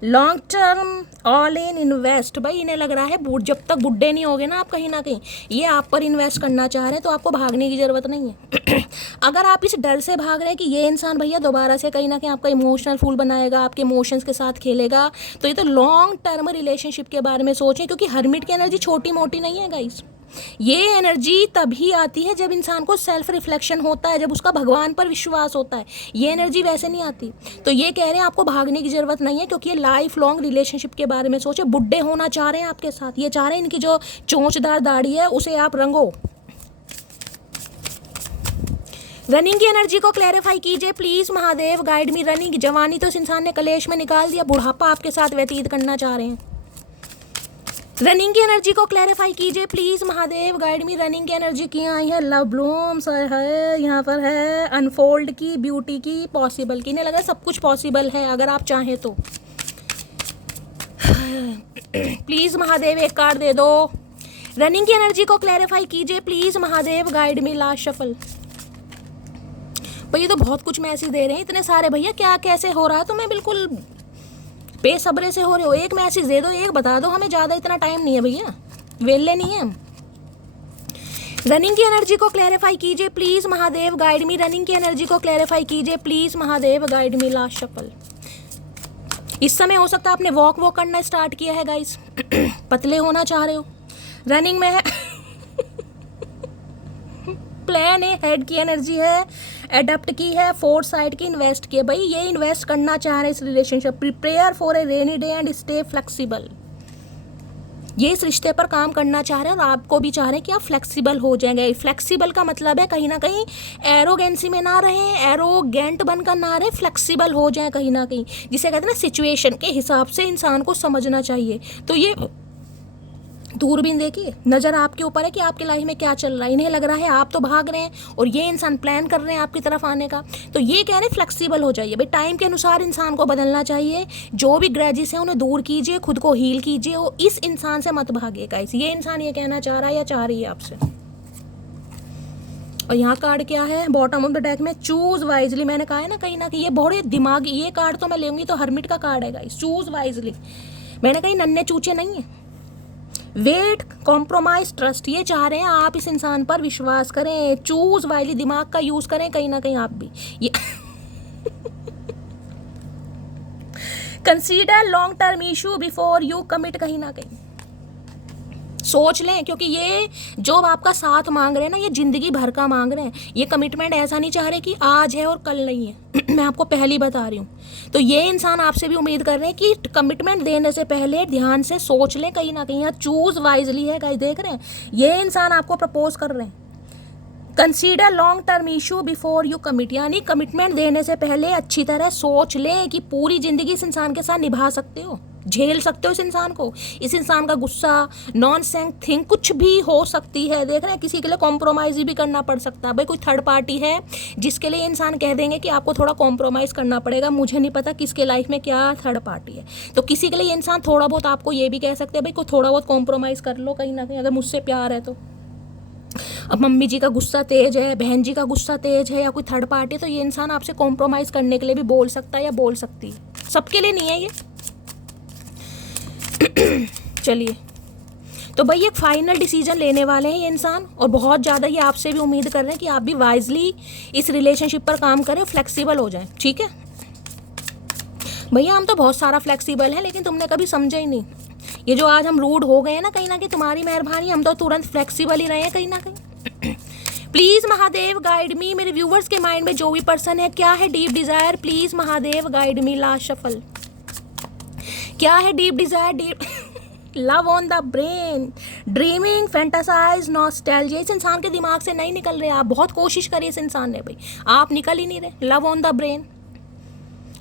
long term all in invest. भाई इन्हें लग रहा है जब तक बुढ़े नहीं होगे ना आप कहीं ना कहीं, ये आप पर इन्वेस्ट करना चाह रहे हैं, तो आपको भागने की ज़रूरत नहीं है। अगर आप इस डर से भाग रहे हैं कि ये इंसान भैया दोबारा से कहीं ना कहीं आपका इमोशनल फूल बनाएगा, आपके इमोशंस के साथ खेलेगा, तो ये तो लॉन्ग टर्म रिलेशनशिप के बारे में सोचें, क्योंकि हर्मिट की एनर्जी छोटी मोटी नहीं है गाइस। ये एनर्जी तभी आती है जब इंसान को सेल्फ रिफ्लेक्शन होता है, जब उसका भगवान पर विश्वास होता है। ये एनर्जी वैसे नहीं आती। तो ये कह रहे हैं आपको भागने की ज़रूरत नहीं है, क्योंकि ये लाइफ लॉन्ग रिलेशनशिप के बारे में सोचे। बुढ़े होना चाह रहे हैं आपके साथ, ये चाह रहे हैं इनकी जो चोंचदार दाढ़ी है उसे आप रंगो। रनिंग की एनर्जी को क्लैरिफाई कीजिए please Mahadev guide me. Running जवानी तो इस इंसान ने कलेश में निकाल दिया, बुढ़ापा आपके साथ व्यतीत करना चाह रहे हैं। रनिंग की एनर्जी को क्लैरिफाई कीजिए please Mahadev guide me. Running की एनर्जी की आई है लव ब्लूम्स है, यहाँ पर है अनफोल्ड की, ब्यूटी की, पॉसिबल की। इन्हें लगा सब कुछ पॉसिबल है अगर आप चाहें तो। प्लीज़ महादेव एक कार्ड दे दो। रनिंग की एनर्जी को क्लैरिफाई कीजिए please Mahadev, guide me last shuffle. भैया तो बहुत कुछ मैसेज दे रहे हैं इतने सारे, भैया क्या कैसे हो रहा, तो मैं बिल्कुल बेसब्रे से हो रहे हो। एक मैसेज दे दो, एक बता दो हमें, ज़्यादा इतना टाइम नहीं है भैया, वेले नहीं है हम। रनिंग की एनर्जी को क्लैरिफाई कीजिए please Mahadev, guide me. Running की एनर्जी को क्लैरिफाई कीजिए please Mahadev, guide me last shuffle. इस समय हो सकता है आपने वॉक करना स्टार्ट किया है गाइस, पतले होना चाह रहे हो, रनिंग में है। प्लान ए, हेड की एनर्जी है, एडप्ट की है, फोर्थ साइड की इन्वेस्ट की है। भाई ये इन्वेस्ट करना चाह रहे हैं इस relationship, prepare for a rainy day and stay flexible. ये इस रिश्ते पर काम करना चाह रहे हैं और आपको भी चाह रहे हैं कि आप फ्लेक्सिबल हो जाएंगे। फ्लेक्सिबल का मतलब है कहीं ना कहीं एरोगेंसी में ना रहें, एरोगेंट बनकर ना रहें, फ्लेक्सिबल हो जाए कहीं ना कहीं, जिसे कहते हैं ना सिचुएशन के हिसाब से इंसान को समझना चाहिए। तो ये दूरबीन देखिए, नज़र आपके ऊपर है कि आपकी लाइफ में क्या चल रहा है। इन्हें लग रहा है आप तो भाग रहे हैं और ये इंसान प्लान कर रहे हैं आपकी तरफ आने का, तो ये कह रहे हैं फ्लेक्सिबल हो जाइए भाई, टाइम के अनुसार इंसान को बदलना चाहिए। जो भी ग्रजेस हैं उन्हें दूर कीजिए, खुद को हील कीजिए और इस इंसान से मत भागिएगा। ये इंसान ये कहना चाह रहा है या चाह रही है आपसे। और यहाँ कार्ड क्या है बॉटम ऑफ द डेक में, चूज वाइजली। मैंने कहा है ना कहीं ना कहीं ये बड़े दिमागी, ये कार्ड तो मैं लूँगी तो हर्मिट का कार्ड है गाइस, चूज वाइजली। मैंने कहीं नन्हे चूचे नहीं है। वेट, कॉम्प्रोमाइज, ट्रस्ट, ये चाह रहे हैं आप इस इंसान पर विश्वास करें, चूज वाइजली, दिमाग का यूज करें कहीं ना कहीं आप भी। ये consider long term issue before you commit, कहीं ना कहीं सोच लें, क्योंकि ये जो आपका साथ मांग रहे हैं ना, ये जिंदगी भर का मांग रहे हैं। ये कमिटमेंट ऐसा नहीं चाह रहे कि आज है और कल नहीं है। मैं आपको पहली बता रही हूँ। तो ये इंसान आपसे भी उम्मीद कर रहे हैं कि कमिटमेंट देने से पहले ध्यान से सोच लें कहीं ना कहीं। चूज वाइजली है गाइस, देख रहे हैं ये इंसान आपको प्रपोज कर रहे हैं। Consider long term issue before you commit, यानी कमिटमेंट देने से पहले अच्छी तरह सोच लें कि पूरी जिंदगी इस इंसान के साथ निभा सकते हो, झेल सकते हो इस इंसान को। इस इंसान का गुस्सा, नॉन सेंस थिंग कुछ भी हो सकती है। देख रहे हैं किसी के लिए कॉम्प्रोमाइज़ भी करना पड़ सकता है। भाई कोई थर्ड पार्टी है जिसके लिए इंसान कह देंगे कि आपको थोड़ा कॉम्प्रोमाइज़ करना पड़ेगा। मुझे नहीं पता किसके लाइफ में क्या थर्ड पार्टी है, तो किसी के लिए इंसान थोड़ा बहुत आपको ये भी कह सकते हैं भाई कोई थोड़ा बहुत कॉम्प्रोमाइज़ कर लो कहीं ना कहीं, अगर मुझसे प्यार है तो। अब मम्मी जी का गुस्सा तेज है, बहन जी का गुस्सा तेज है, या कोई थर्ड पार्टी, तो ये इंसान आपसे कॉम्प्रोमाइज़ करने के लिए भी बोल सकता है या बोल सकती है। सबके लिए नहीं है ये। चलिए, तो भाई एक फाइनल डिसीजन लेने वाले हैं ये इंसान, और बहुत ज़्यादा ये आपसे भी उम्मीद कर रहे हैं कि आप भी वाइजली इस रिलेशनशिप पर काम करें, फ्लेक्सिबल हो जाएं। ठीक है भैया, हम तो बहुत सारा फ्लेक्सिबल है, लेकिन तुमने कभी समझा ही नहीं। ये जो आज हम रूड हो गए हैं ना कहीं ना कहीं, तुम्हारी मेहरबानी, हम तो तुरंत फ्लेक्सिबल ही रहे हैं कहीं ना कहीं। प्लीज़ महादेव गाइड मी। मेरे व्यूवर्स के माइंड में जो भी पर्सन है, क्या है deep desire, please Mahadev guide me last shuffle. क्या है deep desire, deep love on the brain, dreaming, fantasize, nostalgia. इस इंसान के दिमाग से नहीं निकल रहे आप, बहुत कोशिश करी इस इंसान ने भाई, आप निकल ही नहीं रहे। लव ऑन द ब्रेन,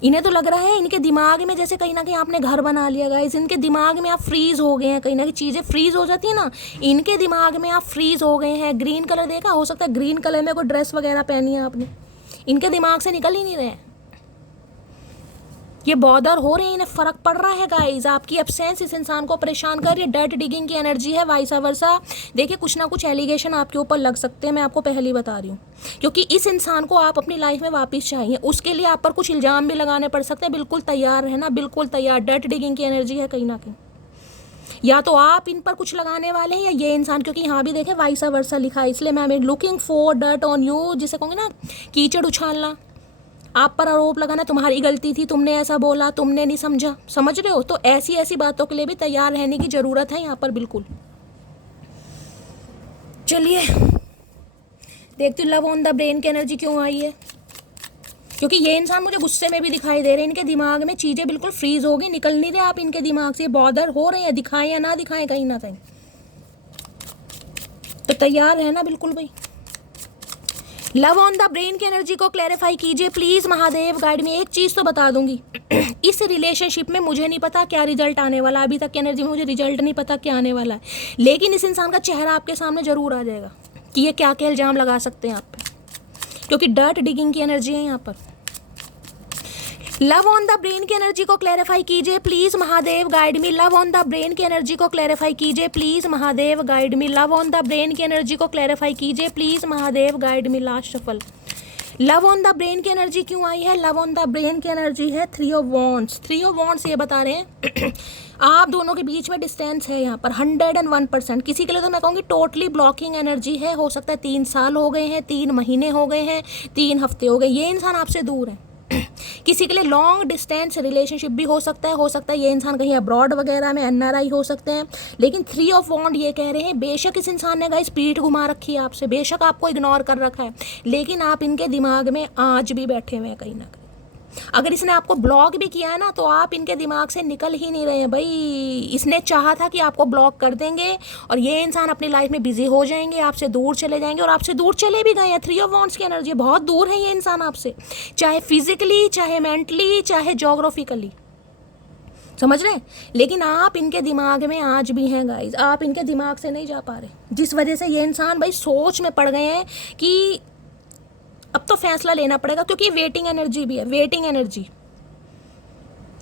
इन्हें तो लग रहा है इनके दिमाग में जैसे कहीं ना कहीं आपने घर बना लिया गाइस। इनके दिमाग में आप फ्रीज हो गए हैं, कहीं ना कहीं चीज़ें फ्रीज हो जाती है ना, इनके दिमाग में आप फ्रीज हो गए हैं। ग्रीन कलर देखा, हो सकता है ग्रीन कलर में कोई ड्रेस वगैरह पहनी है आपने, इनके दिमाग से निकल ही नहीं रहे हैं। ये बॉदर हो रहे हैं, इन्हें फ़र्क पड़ रहा है गाइस। आपकी एब्सेंस इस इंसान को परेशान कर रही है। डर्ट डिगिंग की एनर्जी है, वाइसा वर्सा। देखिए कुछ ना कुछ एलिगेशन आपके ऊपर लग सकते हैं, मैं आपको पहले बता रही हूँ, क्योंकि इस इंसान को आप अपनी लाइफ में वापस चाहिए। उसके लिए आप पर कुछ इल्ज़ाम भी लगाने पड़ सकते हैं। बिल्कुल तैयार रहना, बिल्कुल तैयार। डर्ट डिगिंग की एनर्जी है कहीं ना कहीं, या तो आप इन पर कुछ लगाने वाले हैं या ये इंसान, क्योंकि यहाँ भी देखें वाइसा वर्सा लिखा है, इसलिए मैं looking for dirt on you, जिसे कहूँगी ना कीचड़ उछालना, आप पर आरोप लगाना, तुम्हारी गलती थी, तुमने ऐसा बोला, तुमने नहीं समझा। समझ रहे हो? तो ऐसी ऐसी बातों के लिए भी तैयार रहने की ज़रूरत है यहाँ पर, बिल्कुल। चलिए देखती हूँ लव ऑन द ब्रेन की एनर्जी क्यों आई है, क्योंकि ये इंसान मुझे गुस्से में भी दिखाई दे रहे हैं। इनके दिमाग में चीज़ें बिल्कुल फ्रीज हो गई, निकल नहीं रहे आप इनके दिमाग से, बॉदर हो रहे हैं, दिखाएं या ना दिखाएं कहीं ना कहीं। तो तैयार रहना बिल्कुल भाई। लव ऑन द ब्रेन की एनर्जी को क्लैरिफाई कीजिए प्लीज़ महादेव गाइड में। एक चीज़ तो बता दूंगी, इस रिलेशनशिप में मुझे नहीं पता क्या रिजल्ट आने वाला, अभी तक की एनर्जी में मुझे रिजल्ट नहीं पता क्या आने वाला है, लेकिन इस इंसान का चेहरा आपके सामने ज़रूर आ जाएगा कि ये क्या क्या इल्ज़ाम लगा सकते हैं आप पे, क्योंकि डर्ट डिगिंग की एनर्जी है यहाँ पर। लव ऑन द ब्रेन की एनर्जी को क्लैरिफाई कीजिए please Mahadev, guide me. Love on the brain की एनर्जी को क्लैरिफाई कीजिए please Mahadev, guide me. Love on the brain की एनर्जी को क्लैरिफाई कीजिए please Mahadev, guide me. Last shuffle. Love on the brain की एनर्जी क्यों आई है? लव ऑन द ब्रेन की एनर्जी है 3 ऑफ वॉन्ड्स। 3 ऑफ वॉन्ड्स ये बता रहे हैं आप दोनों के बीच में डिस्टेंस है यहाँ पर 101%। किसी के लिए तो मैं कहूँगी टोटली ब्लॉकिंग एनर्जी है। हो सकता है 3 साल हो गए हैं, 3 महीने हो गए हैं, 3 हफ्ते हो गए, ये इंसान आपसे दूर है। किसी के लिए लॉन्ग डिस्टेंस रिलेशनशिप भी हो सकता है ये इंसान कहीं अब्रॉड वगैरह में NRI हो सकते हैं। लेकिन 3 ऑफ वॉन्ड ये कह रहे हैं बेशक इस इंसान ने गाइस पीठ घुमा रखी है आपसे, बेशक आपको इग्नोर कर रखा है, लेकिन आप इनके दिमाग में आज भी बैठे हुए हैं कहीं ना कहीं। अगर इसने आपको ब्लॉक भी किया है ना तो आप इनके दिमाग से निकल ही नहीं रहे हैं भाई। इसने चाहा था कि आपको ब्लॉक कर देंगे और ये इंसान अपनी लाइफ में बिजी हो जाएंगे, आपसे दूर चले जाएंगे, और आपसे दूर चले भी गए हैं। 3 ऑफ वॉन्ड्स की एनर्जी, बहुत दूर है ये इंसान आपसे, चाहे फिजिकली, चाहे मेंटली, चाहे जोग्राफिकली, समझ रहे हैं। लेकिन आप इनके दिमाग में आज भी हैं गाइज, आप इनके दिमाग से नहीं जा पा रहे, जिस वजह से ये इंसान भाई सोच में पड़ गए हैं कि अब तो फैसला लेना पड़ेगा, क्योंकि वेटिंग एनर्जी भी है, वेटिंग एनर्जी।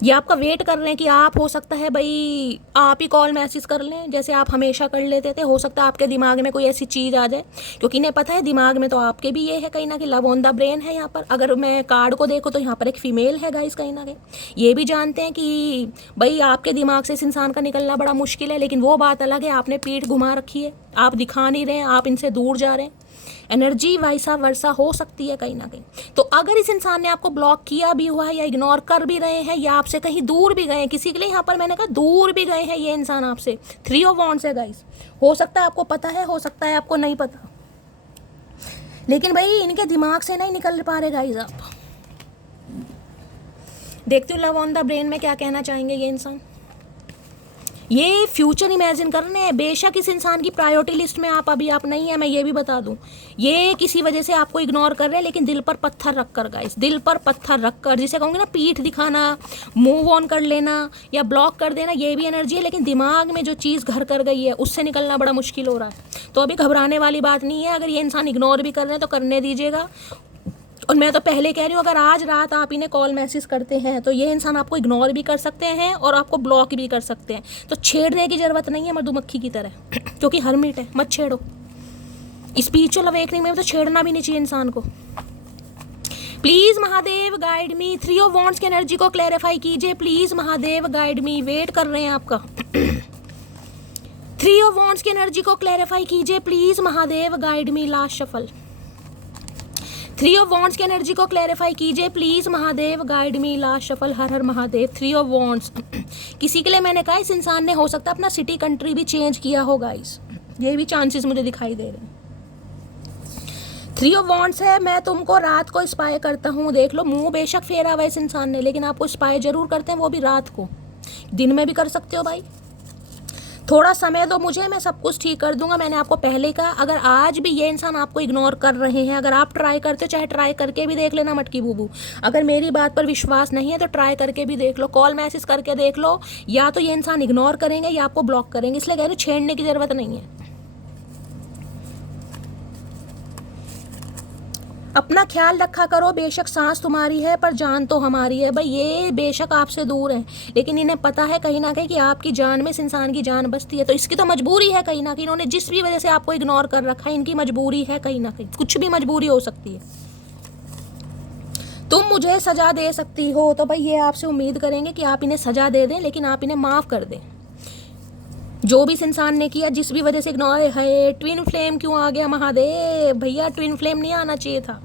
ये आपका वेट कर रहे हैं कि आप हो सकता है भाई आप ही कॉल मैसेज कर लें जैसे आप हमेशा कर लेते थे। हो सकता है आपके दिमाग में कोई ऐसी चीज़ आ जाए, क्योंकि इन्हें पता है दिमाग में तो आपके भी ये है कहीं ना कहीं, लव ऑन द ब्रेन है यहाँ पर। अगर मैं कार्ड को देखूँ तो यहाँ पर एक फीमेल है गाइस, कहीं ना कहीं ये भी जानते हैं कि भाई आपके दिमाग से इस इंसान का निकलना बड़ा मुश्किल है। लेकिन वो बात अलग है, आपने पीठ घुमा रखी है, आप दिखा नहीं रहे हैं, आप इनसे दूर जा रहे हैं। एनर्जी वैसा वर्षा हो सकती है कहीं ना कहीं। तो अगर इस इंसान ने आपको ब्लॉक किया भी हुआ है या इग्नोर कर भी रहे हैं या आपसे कहीं दूर भी गए हैं, किसी के लिए यहाँ पर मैंने कहा दूर भी गए हैं ये इंसान आपसे, 3 ऑफ वॉन्ड्स है गाइस। हो सकता है आपको पता है, हो सकता है आपको नहीं पता, लेकिन भाई इनके दिमाग से नहीं निकल पा रहे गाइस आप। देखते हो लव ऑन द ब्रेन में क्या कहना चाहेंगे ये इंसान। ये फ्यूचर इमेजिन कर रहे हैं। बेशक इस इंसान की प्रायोरिटी लिस्ट में आप अभी आप नहीं है, मैं ये भी बता दूं। ये किसी वजह से आपको इग्नोर कर रहे हैं, लेकिन दिल पर पत्थर रख कर गाइस, दिल पर पत्थर रख कर, जिसे कहूँगी ना पीठ दिखाना, मूव ऑन कर लेना या ब्लॉक कर देना, ये भी एनर्जी है। लेकिन दिमाग में जो चीज़ घर कर गई है उससे निकलना बड़ा मुश्किल हो रहा है। तो अभी घबराने वाली बात नहीं है। अगर ये इंसान इग्नोर भी कर रहे हैं तो करने दीजिएगा। और मैं तो पहले कह रही हूँ, अगर आज रात आप इन्हें कॉल मैसेज करते हैं तो ये इंसान आपको इग्नोर भी कर सकते हैं और आपको ब्लॉक भी कर सकते हैं। तो छेड़ने की ज़रूरत नहीं है मधुमक्खी की तरह, क्योंकि हर्मिट है, मत छेड़ो। स्पिरिचुअल अवेकनिंग में तो छेड़ना भी नहीं चाहिए इंसान को। Please Mahadev guide me. 3 of wands की एनर्जी को क्लैरिफाई कीजिए please Mahadev, guide me. Wait कर रहे हैं आपका। 3 ऑफ वॉन्ड्स की एनर्जी को क्लैरिफाई कीजिए please Mahadev, guide me. Last shuffle. 3 of wands की एनर्जी को क्लैरिफाई कीजिए please Mahadev, guide me. Last shuffle. हर हर महादेव। 3 of wands. किसी के लिए मैंने कहा इस इंसान ने हो सकता है अपना सिटी कंट्री भी चेंज किया हो गाइस, ये भी चांसेस मुझे दिखाई दे रहे हैं। 3 ऑफ वॉन्ड्स है। मैं तुमको रात को स्पाई करता हूँ, देख लो। मुंह बेशक फेरा हुआ इस इंसान ने, लेकिन आपको स्पाई जरूर करते हैं, वो भी रात को। दिन में भी कर सकते हो भाई। थोड़ा समय दो मुझे, मैं सब कुछ ठीक कर दूंगा। मैंने आपको पहले कहा, अगर आज भी ये इंसान आपको इग्नोर कर रहे हैं, अगर आप ट्राई करते हो, चाहे ट्राई करके भी देख लेना मटकी बूबू। अगर मेरी बात पर विश्वास नहीं है तो ट्राई करके भी देख लो, कॉल मैसेज करके देख लो। या तो ये इंसान इग्नोर करेंगे या आपको ब्लॉक करेंगे, इसलिए कह रही हूँ छेड़ने की ज़रूरत नहीं है। अपना ख्याल रखा करो। बेशक सांस तुम्हारी है पर जान तो हमारी है भाई। ये बेशक आपसे दूर हैं, लेकिन इन्हें पता है कहीं ना कहीं कि आपकी जान में इस इंसान की जान बसती है। तो इसकी तो मजबूरी है कहीं ना कहीं, इन्होंने जिस भी वजह से आपको इग्नोर कर रखा है, इनकी मजबूरी है कहीं ना कहीं, कुछ भी मजबूरी हो सकती है। तुम मुझे सजा दे सकती हो, तो भाई ये आपसे उम्मीद करेंगे कि आप इन्हें सजा दे दें, लेकिन आप इन्हें माफ़ कर दें। जो भी इस इंसान ने किया, जिस भी वजह से इग्नोर है। ट्विन फ्लेम क्यों आ गया महादेव? भैया ट्विन फ्लेम नहीं आना चाहिए था।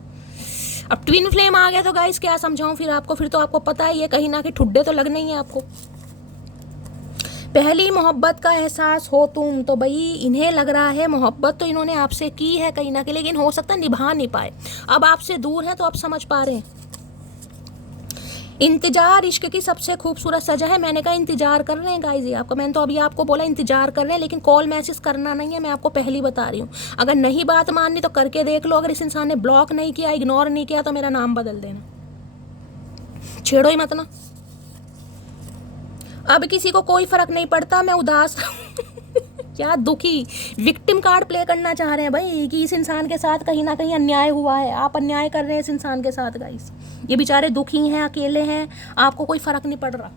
अब ट्विन फ्लेम आ गया तो गाइस क्या समझाऊं फिर आपको। फिर तो आपको पता है ये कहीं ना कहीं ठुड्डे तो लगने ही है आपको। पहली मोहब्बत का एहसास हो तुम, तो भाई इन्हें लग रहा है मोहब्बत तो इन्होंने आपसे की है कहीं ना कहीं, लेकिन हो सकता है निभा नहीं पाए। अब आपसे दूर है तो आप समझ पा रहे हैं। इंतजार इश्क की सबसे खूबसूरत सजा है। मैंने कहा इंतजार कर रहे हैं गाइस ये आपका। मैंने तो अभी आपको बोला इंतजार कर रहे हैं, लेकिन कॉल मैसेज करना नहीं है, मैं आपको पहली बता रही हूँ। अगर नहीं बात माननी तो करके देख लो। अगर इस इंसान ने ब्लॉक नहीं किया, इग्नोर नहीं किया, तो मेरा नाम बदल देना, छेड़ो ही मत ना। अब किसी को कोई फर्क नहीं पड़ता, मैं उदास क्या दुखी विक्टिम कार्ड प्ले करना चाह रहे हैं भाई कि इस इंसान के साथ कहीं ना कहीं अन्याय हुआ है, आप अन्याय कर रहे हैं इस इंसान के साथ गाइस। ये बेचारे दुखी हैं, अकेले हैं, आपको कोई फर्क नहीं पड़ रहा।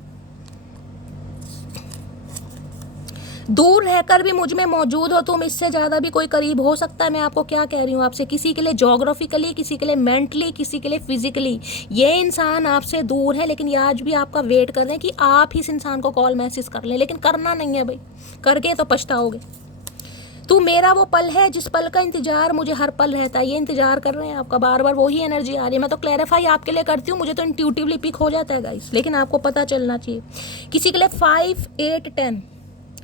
दूर रहकर भी मुझ में मौजूद हो तुम, इससे ज़्यादा भी कोई करीब हो सकता है। मैं आपको क्या कह रही हूँ आपसे, किसी के लिए जोग्राफिकली, किसी के लिए मेंटली, किसी के लिए फिजिकली ये इंसान आपसे दूर है, लेकिन ये आज भी आपका वेट कर रहे हैं कि आप ही इस इंसान को कॉल मैसेज कर लें, लेकिन करना नहीं है भाई, करके तो पछताओगे। तू मेरा वो पल है जिस पल का इंतजार मुझे हर पल रहता है, ये इंतजार कर रहे हैं आपका, बार बार वही एनर्जी आ रही है। मैं तो क्लैरिफाई आपके लिए करती हूँ, मुझे तो इंट्यूटिवली पिक हो जाता है गाइस, लेकिन आपको पता चलना चाहिए। किसी के लिए 5, 8, 10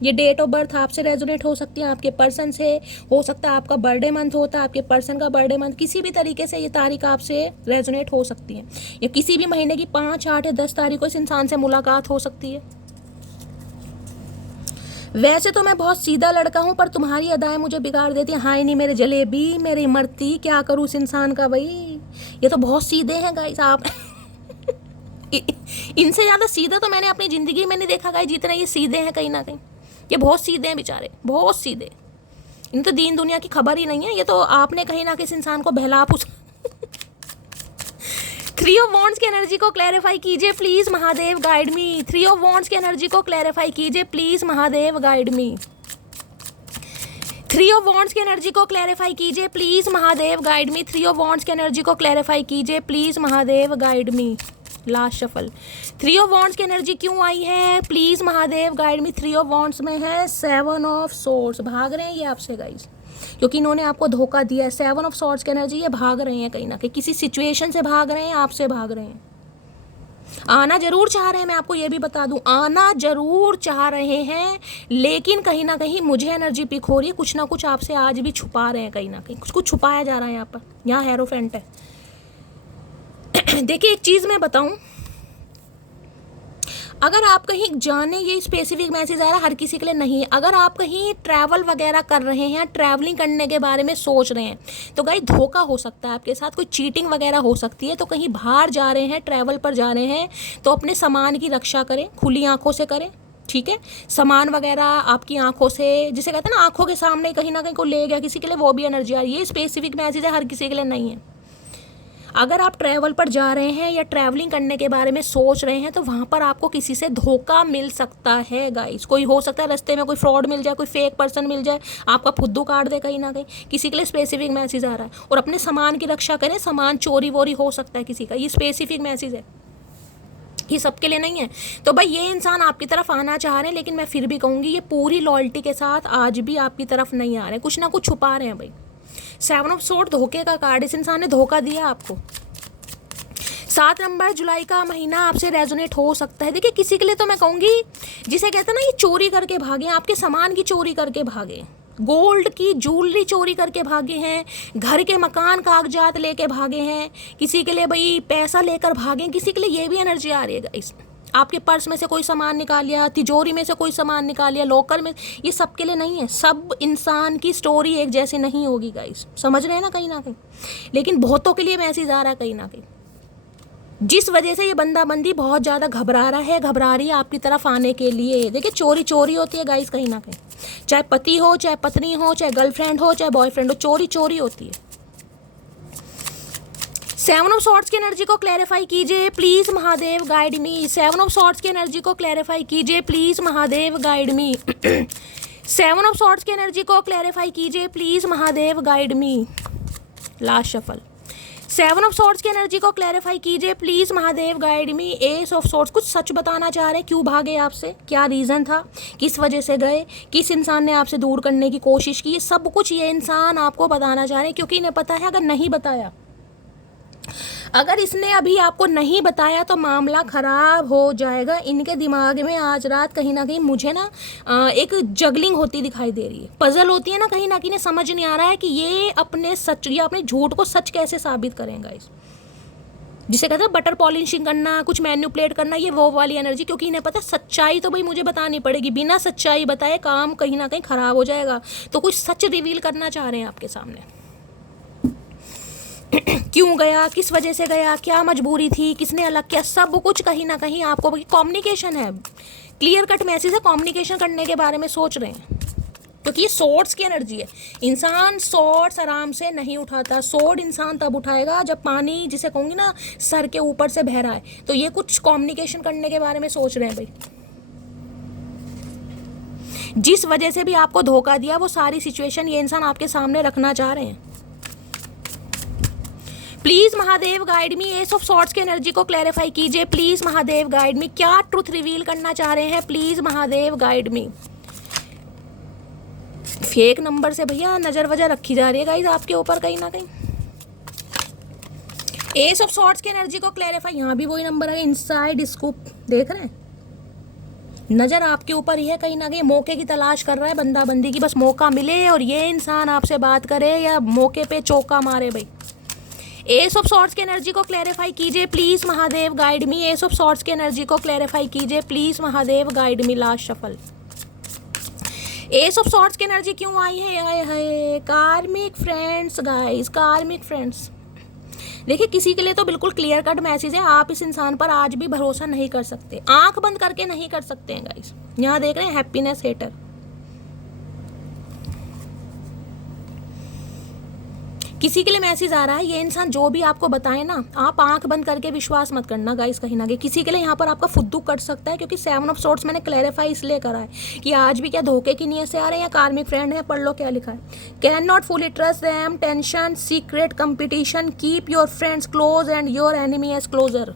ये डेट ऑफ बर्थ आपसे रेजोनेट हो सकती है, आपके पर्सन से हो सकता है, आपका बर्थडे मंथ होता है, आपके पर्सन का बर्थडे मंथ, किसी भी तरीके से ये तारीख आपसे रेजोनेट हो सकती है, या किसी भी महीने की 5, 8 या 10 तारीख को इस इंसान से मुलाकात हो सकती है। वैसे तो मैं बहुत सीधा लड़का हूँ, पर तुम्हारी अदाएं मुझे बिगाड़ देती हैं। हाय नहीं मेरे जलेबी, मेरी इमरती, क्या करूँ उस इंसान का भाई, ये तो बहुत सीधे हैं गाइस आप इनसे ज़्यादा सीधा तो मैंने अपनी ज़िंदगी में नहीं देखा गाइस, जितना ये सीधे हैं कहीं ना कहीं। ये बहुत सीधे हैं बेचारे, बहुत सीधे, इन तो दीन दुनिया की खबर ही नहीं है। ये तो आपने कहीं ना किसी इंसान को बहला पूछ 3 ऑफ वॉन्ड्स की एनर्जी को क्लैरिफाई कीजिए please Mahadev, guide me. 3 of wands की एनर्जी को क्लैरिफाई कीजिए please Mahadev, guide me. 3 of wands की एनर्जी को क्लैरिफाई कीजिए please Mahadev, guide me. 3 of wands की एनर्जी को क्लैरिफाई कीजिए please Mahadev, guide me. Last shuffle. 3 of wands की एनर्जी क्यों आई है please Mahadev, guide me. 3 of wands में है 7 ऑफ सोर्ड्स, भाग रहे हैं ये आपसे गाइस, क्योंकि इन्होंने आपको धोखा दिया है। 7 ऑफ सोर्ड्स की एनर्जी, ये भाग रहे हैं कहीं ना कहीं, किसी सिचुएशन से भाग रहे हैं, आपसे भाग रहे हैं। आना जरूर चाह रहे हैं, मैं आपको ये भी बता दूं, आना जरूर चाह रहे हैं, लेकिन कहीं ना कहीं मुझे एनर्जी पिक हो रही है, कुछ ना कुछ आपसे आज भी छुपा रहे हैं, कहीं ना कहीं कुछ छुपाया जा रहा है यहाँ पर। यहाँ हेरोफेंट है। देखिए एक चीज़ मैं बताऊं, अगर आप कहीं जाने, ये स्पेसिफिक मैसेज आ रहा है हर किसी के लिए नहीं है, अगर आप कहीं ट्रैवल वगैरह कर रहे हैं, ट्रैवलिंग करने के बारे में सोच रहे हैं, तो गाइस धोखा हो सकता है आपके साथ, कोई चीटिंग वगैरह हो सकती है। तो कहीं बाहर जा रहे हैं, ट्रैवल पर जा रहे हैं, तो अपने सामान की रक्षा करें, खुली आंखों से करें, ठीक है। सामान वगैरह आपकी आंखों से, जिसे कहते हैं ना आंखों के सामने कहीं ना कहीं को ले गया किसी के लिए, वो भी एनर्जी आ रही है। ये स्पेसिफिक मैसेज है, हर किसी के लिए नहीं है। अगर आप ट्रैवल पर जा रहे हैं या ट्रैवलिंग करने के बारे में सोच रहे हैं, तो वहाँ पर आपको किसी से धोखा मिल सकता है गाइस। कोई हो सकता है रास्ते में कोई फ्रॉड मिल जाए, कोई फेक पर्सन मिल जाए, आपका फुद्दू काट दे कहीं ना कहीं, किसी के लिए स्पेसिफिक मैसेज आ रहा है। और अपने सामान की रक्षा करें, सामान चोरी वोरी हो सकता है किसी का, ये स्पेसिफिक मैसेज है, ये सबके लिए नहीं है। तो भाई ये इंसान आपकी तरफ आना चाह रहे हैं, लेकिन मैं फिर भी कहूँगी ये पूरी लॉयल्टी के साथ आज भी आपकी तरफ नहीं आ रहे हैं, कुछ ना कुछ छुपा रहे हैं भाई। 7 ऑफ सोर्ड धोखे का कार्ड, इस इंसान ने धोखा दिया आपको। 7 नंबर जुलाई का महीना आपसे रेजोनेट हो सकता है। देखिए किसी के लिए तो मैं कहूँगी, जिसे कहते हैं ना ये चोरी करके भागे, आपके सामान की चोरी करके भागे, गोल्ड की ज्वेलरी चोरी करके भागे हैं, घर के मकान कागजात लेके भागे हैं, किसी के लिए भाई पैसा लेकर भागे, किसी के लिए ये भी एनर्जी आ रही है गाइस। आपके पर्स में से कोई सामान निकाल लिया, तिजोरी में से कोई सामान निकाल लिया, लॉकर में, ये सबके लिए नहीं है। सब इंसान की स्टोरी एक जैसी नहीं होगी गाइस, समझ रहे हैं ना कहीं ना कहीं, लेकिन बहुतों के लिए मैसेज आ रहा है कहीं ना कहीं, जिस वजह से ये बंदा बंदी बहुत ज़्यादा घबरा रहा है, घबरा रही है आपकी तरफ आने के लिए। देखिए चोरी चोरी होती है गाइस कहीं ना कहीं, चाहे पति हो, चाहे पत्नी हो, चाहे गर्लफ्रेंड हो, चाहे बॉयफ्रेंड हो, चोरी चोरी होती है। 7 ऑफ सॉर्ड्स की एनर्जी को क्लैरिफाई कीजिए please Mahadev, guide me. 7 of swords की एनर्जी को क्लैरिफाई कीजिए please Mahadev, guide me. 7 of swords की एनर्जी को क्लैरिफाई कीजिए please Mahadev, guide me. Last shuffle. 7 of swords की एनर्जी को क्लैरिफाई कीजिए please Mahadev, guide me. S of swords, कुछ सच बताना चाह रहे हैं, क्यों भागे आपसे, क्या रीज़न था, किस वजह से गए, किस इंसान ने आपसे दूर करने की कोशिश की, सब कुछ ये इंसान आपको बताना चाह रहे हैं, क्योंकि इन्हें पता है अगर नहीं बताया, अगर इसने अभी आपको नहीं बताया तो मामला ख़राब हो जाएगा। इनके दिमाग में आज रात कहीं ना कहीं मुझे ना एक जगलिंग होती दिखाई दे रही है, पजल होती है ना कहीं इन्हें समझ नहीं आ रहा है कि ये अपने सच या अपने झूठ को सच कैसे साबित करेंगे इस, जिसे कहते हैं बटर पॉलिशिंग करना, कुछ मैनिपुलेट करना, ये वो वाली एनर्जी, क्योंकि इन्हें पता सच्चाई तो भाई मुझे बतानी पड़ेगी, बिना सच्चाई बताए काम कहीं ना कहीं ख़राब हो जाएगा। तो कुछ सच रिवील करना चाह रहे हैं आपके सामने। क्यों गया, किस वजह से गया, क्या मजबूरी थी, किसने अलग किया, सब कुछ कहीं ना कहीं आपको, कम्युनिकेशन है, क्लियर कट मैसेज है, कम्युनिकेशन करने के बारे में सोच रहे हैं। क्योंकि ये सोर्स की एनर्जी है। इंसान सोर्स आराम से नहीं उठाता। सोर्ड इंसान तब उठाएगा जब पानी, जिसे कहूँगी ना, सर के ऊपर से बह रहा है। तो ये कुछ कम्युनिकेशन करने के बारे में सोच रहे हैं भाई। जिस वजह से भी आपको धोखा दिया वो सारी सिचुएशन ये इंसान आपके सामने रखना चाह रहे हैं। Please Mahadev guide me, S of swords की एनर्जी को क्लैरिफाई कीजिए। प्लीज महादेव गाइड मी, क्या ट्रुथ रिवील करना चाह रहे हैं? Please Mahadev guide me. Fake number से भैया नजर वजह रखी जा रही है गाइस आपके ऊपर कहीं ना कहीं। एस ऑफ सॉर्ड्स की एनर्जी को क्लैरिफाई, यहाँ भी वही नंबर है, इनसाइड स्कूप, देख रहे हैं? नजर आपके ऊपर ही है कहीं ना कहीं। मौके की तलाश कर रहा है बंदा बंदी की, बस मौका मिले और ये इंसान आपसे बात करे या मौके पे चौका मारे भाई। एस ऑफ सॉर्ड्स की एनर्जी को क्लैरिफाई कीजिए please Mahadev guide me. S of swords की एनर्जी को क्लैरिफाई कीजिए please Mahadev guide me. Last shuffle. S of swords की एनर्जी क्यों आई है? आए हाय, कार्मिक फ्रेंड्स गाइस, कार्मिक फ्रेंड्स। देखिए किसी के लिए तो बिल्कुल क्लियर कट मैसेज है, आप इस इंसान पर आज भी भरोसा नहीं कर सकते, आंख बंद करके नहीं कर सकते हैं गाइस। यहाँ देख रहे हैं हैप्पीनेस हेटर। किसी के लिए मैसेज आ रहा है, ये इंसान जो भी आपको बताए ना, आप आंख बंद करके विश्वास मत करना गाइस कहीं ना कहीं। किसी के लिए यहाँ पर आपका फुद्दू कट सकता है, क्योंकि 7 ऑफ सॉर्ड्स मैंने क्लैरिफाई इसलिए करा है कि आज भी क्या धोखे की नीयत से आ रहे हैं या कार्मिक फ्रेंड है। पढ़ लो क्या लिखा है। Can not fully trust them, tension, secret, competition, keep your friends close and your enemy as closer.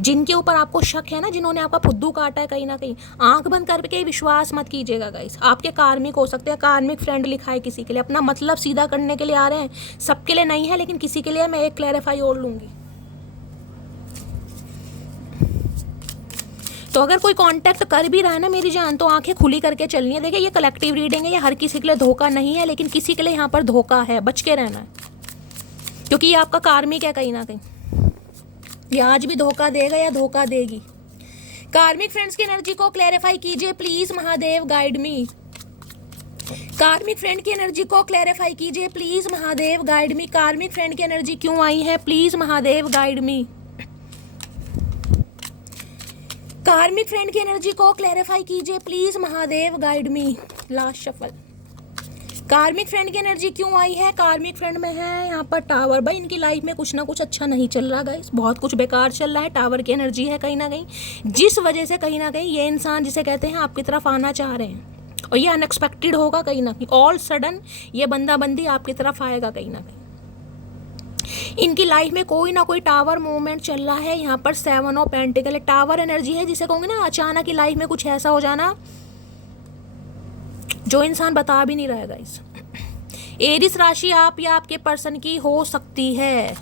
जिनके ऊपर आपको शक है ना, जिन्होंने आपका फुद्दू काटा है कहीं ना कहीं, आंख बंद करके विश्वास मत कीजिएगा गाइस। आपके कार्मिक हो सकते हैं, कार्मिक फ्रेंड लिखा है किसी के लिए, अपना मतलब सीधा करने के लिए आ रहे हैं। सबके लिए नहीं है लेकिन किसी के लिए मैं एक क्लैरिफाई और लूंगी। तो अगर कोई कांटेक्ट कर भी रहा है ना मेरी जान, तो आंखें खुली करके चलनी है। देखिए ये कलेक्टिव रीडिंग है, ये हर किसी के लिए धोखा नहीं है, लेकिन किसी के लिए यहाँ पर धोखा है, बच के रहना है, क्योंकि ये आपका कार्मिक है कहीं ना कहीं। ये आज भी धोखा देगा या धोखा देगी। कार्मिक फ्रेंड्स की एनर्जी को क्लैरिफाई कीजिए प्लीज महादेव गाइड मी। कार्मिक फ्रेंड की एनर्जी को क्लैरिफाई कीजिए प्लीज महादेव गाइड मी। कार्मिक फ्रेंड की एनर्जी क्यों आई है? प्लीज महादेव गाइड मी। कार्मिक फ्रेंड की एनर्जी को क्लैरिफाई कीजिए please Mahadev guide me. Last shuffle. कार्मिक फ्रेंड की एनर्जी क्यों आई है? कार्मिक फ्रेंड में है यहाँ पर टावर। भाई इनकी लाइफ में कुछ ना कुछ अच्छा नहीं चल रहा गाइस, बहुत कुछ बेकार चल रहा है। टावर की एनर्जी है कहीं ना कहीं, जिस वजह से कहीं ना कहीं ये इंसान जिसे कहते हैं आपकी तरफ आना चाह रहे हैं, और ये अनएक्सपेक्टेड होगा कहीं ना कहीं। ऑल सडन ये बंदा बंदी आपकी तरफ आएगा कहीं ना कहीं। इनकी लाइफ में कोई ना कोई टावर मूवमेंट चल रहा है। यहाँ पर 7 ऑफ पेंटिकल टावर एनर्जी है, जिसे कहूँगी ना अचानक की लाइफ में कुछ ऐसा हो जाना जो इंसान बता भी नहीं रहा है गाइस। एरिस राशि आप या आपके पर्सन की हो सकती है।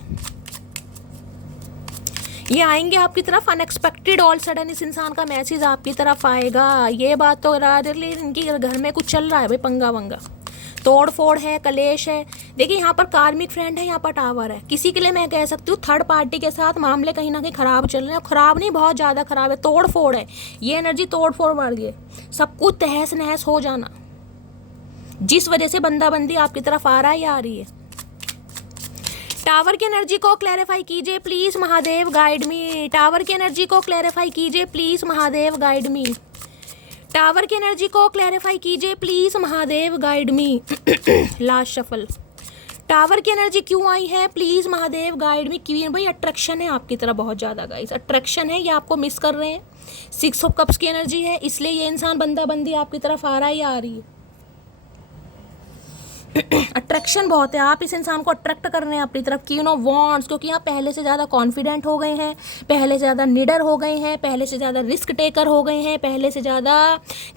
ये आएंगे आपकी तरफ अनएक्सपेक्टेड, ऑल सडन इस इंसान का मैसेज आपकी तरफ आएगा। ये बात तो राजरली इनकी घर में कुछ चल रहा है भाई, पंगा वंगा, तोड़ फोड़ है, कलेश है। देखिए यहाँ पर कार्मिक फ्रेंड है, यहाँ पर टावर है। किसी के लिए मैं कह सकती हूँ थर्ड पार्टी के साथ मामले कहीं ना कहीं खराब चल रहे हैं। खराब नहीं, बहुत ज़्यादा खराब है, तोड़ फोड़ है। ये एनर्जी तोड़ फोड़ वाली है, सब कुछ तहस नहस हो जाना, जिस वजह से बंदा बंदी आपकी तरफ आ रहा है या आ रही है। टावर की एनर्जी को क्लैरिफाई कीजिए please Mahadev guide me. Tower की एनर्जी को क्लैरिफाई कीजिए please Mahadev guide me. Tower की एनर्जी को क्लैरिफाई कीजिए please Mahadev guide me. Last shuffle. Tower की एनर्जी क्यों आई है? Please Mahadev guide me. Queen भाई अट्रैक्शन है आपकी तरफ बहुत ज़्यादा गाइस, अट्रैक्शन है, ये आपको मिस कर रहे हैं। 6 ऑफ कप्स की एनर्जी है, इसलिए ये इंसान बंदा बंदी आपकी तरफ आ रहा है या आ रही है। अट्रैक्शन बहुत है, आप इस इंसान को अट्रैक्ट कर रहे हैं अपनी तरफ। क्वीन ऑफ वॉन्ड्स, क्योंकि आप पहले से ज़्यादा कॉन्फिडेंट हो गए हैं, पहले से ज़्यादा निडर हो गए हैं, पहले से ज़्यादा रिस्क टेकर हो गए हैं, पहले से ज़्यादा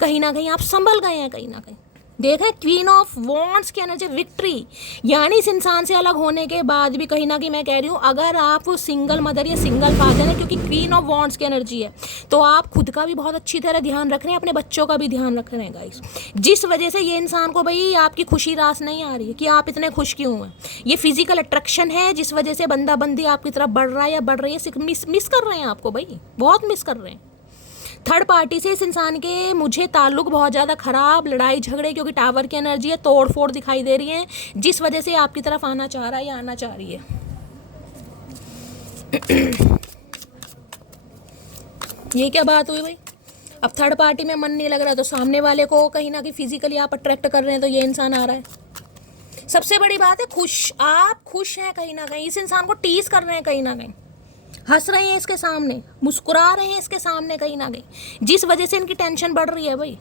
कहीं ना कहीं आप संभल गए हैं कहीं ना कहीं। देखें क्वीन ऑफ वॉन्ड्स की एनर्जी विक्ट्री, यानी इस इंसान से अलग होने के बाद भी कहीं ना कहीं मैं कह रही हूँ, अगर आप सिंगल मदर या सिंगल फादर है, क्योंकि क्वीन ऑफ वॉन्ड्स की एनर्जी है, तो आप खुद का भी बहुत अच्छी तरह ध्यान रख रहे हैं, अपने बच्चों का भी ध्यान रख रहे हैं गाइस। जिस वजह से ये इंसान को भाई आपकी खुशी रास नहीं आ रही है कि आप इतने खुश क्यों हैं। ये फिजिकल अट्रैक्शन है, जिस वजह से बंदा बंदी आपकी तरफ बढ़ रहा है या बढ़ रही है। मिस कर रहे हैं आपको भाई, बहुत मिस कर रहे हैं। थर्ड पार्टी से इस इंसान के मुझे ताल्लुक बहुत ज़्यादा ख़राब, लड़ाई झगड़े, क्योंकि टावर की एनर्जी है, तोड़ फोड़ दिखाई दे रही है, जिस वजह से आपकी तरफ आना चाह रहा है या आना चाह रही है। ये क्या बात हुई भाई? अब थर्ड पार्टी में मन नहीं लग रहा तो सामने वाले को कहीं ना कहीं फिजिकली आप अट्रैक्ट कर रहे हैं, तो ये इंसान आ रहा है। सबसे बड़ी बात है खुश, आप खुश हैं कहीं ना कहीं, इस इंसान को टीज कर रहे हैं कहीं ना कहीं, हंस रहे हैं इसके सामने, मुस्कुरा रहे हैं इसके सामने कहीं ना कहीं, जिस वजह से इनकी टेंशन बढ़ रही है भाई।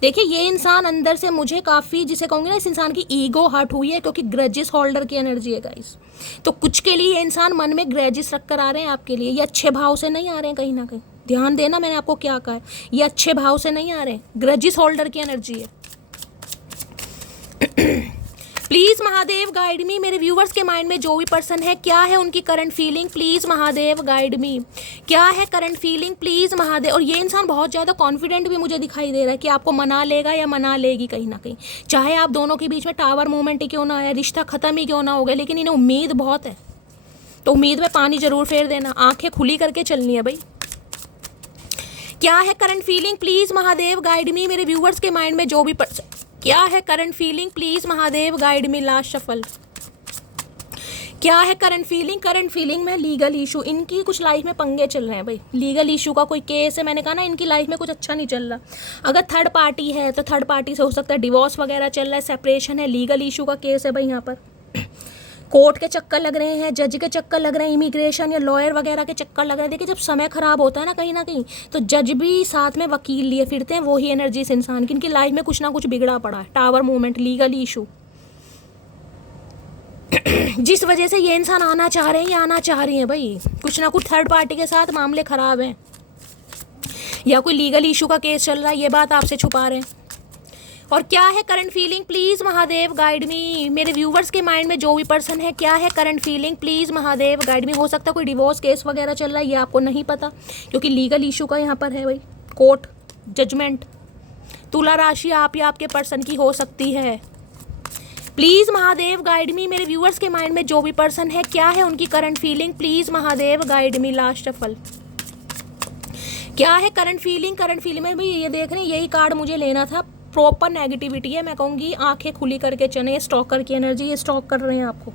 देखिए ये इंसान अंदर से मुझे काफ़ी, जिसे कहूँगी ना, इस इंसान की ईगो हर्ट हुई है, क्योंकि ग्रजेस होल्डर की एनर्जी है गाइस। तो कुछ के लिए ये इंसान मन में ग्रजेस रख कर आ रहे हैं आपके लिए, ये अच्छे भाव से नहीं आ रहे हैं कहीं ना कहीं। ध्यान देना मैंने आपको क्या कहा है, ये अच्छे भाव से नहीं आ रहे हैं, ग्रजेस होल्डर की एनर्जी है। प्लीज महादेव गाइड मी, मेरे व्यूवर्स के माइंड में जो भी पर्सन है, क्या है उनकी current feeling, please Mahadev guide मी, क्या है करंट फीलिंग, प्लीज महादेव। और ये इंसान बहुत ज़्यादा कॉन्फिडेंट भी मुझे दिखाई दे रहा है कि आपको मना लेगा या मना लेगी कहीं ना कहीं, चाहे आप दोनों के बीच में टावर मूवमेंट ही क्यों ना आया, रिश्ता खत्म ही क्यों ना हो गया, लेकिन इन्हें उम्मीद बहुत है। तो उम्मीद में पानी जरूर फेर देना, आंखें खुली करके चलनी है भाई। क्या है current feeling, please Mahadev guide मी, मेरे व्यूवर्स के माइंड में जो भी क्या है current feeling, please Mahadev guide me. Last shuffle, क्या है करंट फीलिंग, करंट फीलिंग में लीगल इशू, इनकी कुछ लाइफ में पंगे चल रहे हैं भाई, लीगल इशू का कोई केस है। मैंने कहा ना इनकी लाइफ में कुछ अच्छा नहीं चल रहा। अगर थर्ड पार्टी है तो थर्ड पार्टी से हो सकता है डिवोर्स वगैरह चल रहा है, सेपरेशन है, लीगल इशू का केस है भाई। यहाँ पर कोर्ट के चक्कर लग रहे हैं, जज के चक्कर लग रहे हैं, इमिग्रेशन या लॉयर वगैरह के चक्कर लग रहे हैं। देखिए जब समय खराब होता है ना कहीं तो जज भी साथ में वकील लिए फिरते हैं, वही एनर्जी इस इंसान की, इनकी लाइफ में कुछ ना कुछ बिगड़ा पड़ा है, टावर मूवमेंट, लीगल इशू, जिस वजह से ये इंसान आना चाह रहे हैं या आना चाह रही हैं भाई। कुछ ना कुछ थर्ड पार्टी के साथ मामले खराब हैं, या कोई लीगल इशू का केस चल रहा है, ये बात आपसे छुपा रहे हैं। और क्या है current feeling, please Mahadev guide मी, मेरे व्यूवर्स के माइंड में जो भी पर्सन है, क्या है current feeling, please Mahadev guide मी। हो सकता है कोई डिवोर्स केस वगैरह चल रहा है, ये आपको नहीं पता, क्योंकि लीगल इशू का यहाँ पर है भाई, कोर्ट जजमेंट। तुला राशि आप या आपके पर्सन की हो सकती है। प्लीज महादेव गाइड मी, मेरे व्यूवर्स के माइंड में जो भी पर्सन है, क्या है उनकी current feeling, please Mahadev guide me. Last shuffle, क्या है करंट फीलिंग, करंट फीलिंग में भाई ये देख रहे हैं, यही कार्ड मुझे लेना था। प्रॉपर नेगेटिविटी है, मैं कहूँगी आंखें खुली करके चले, स्टॉकर की एनर्जी, ये स्टॉक कर रहे हैं आपको,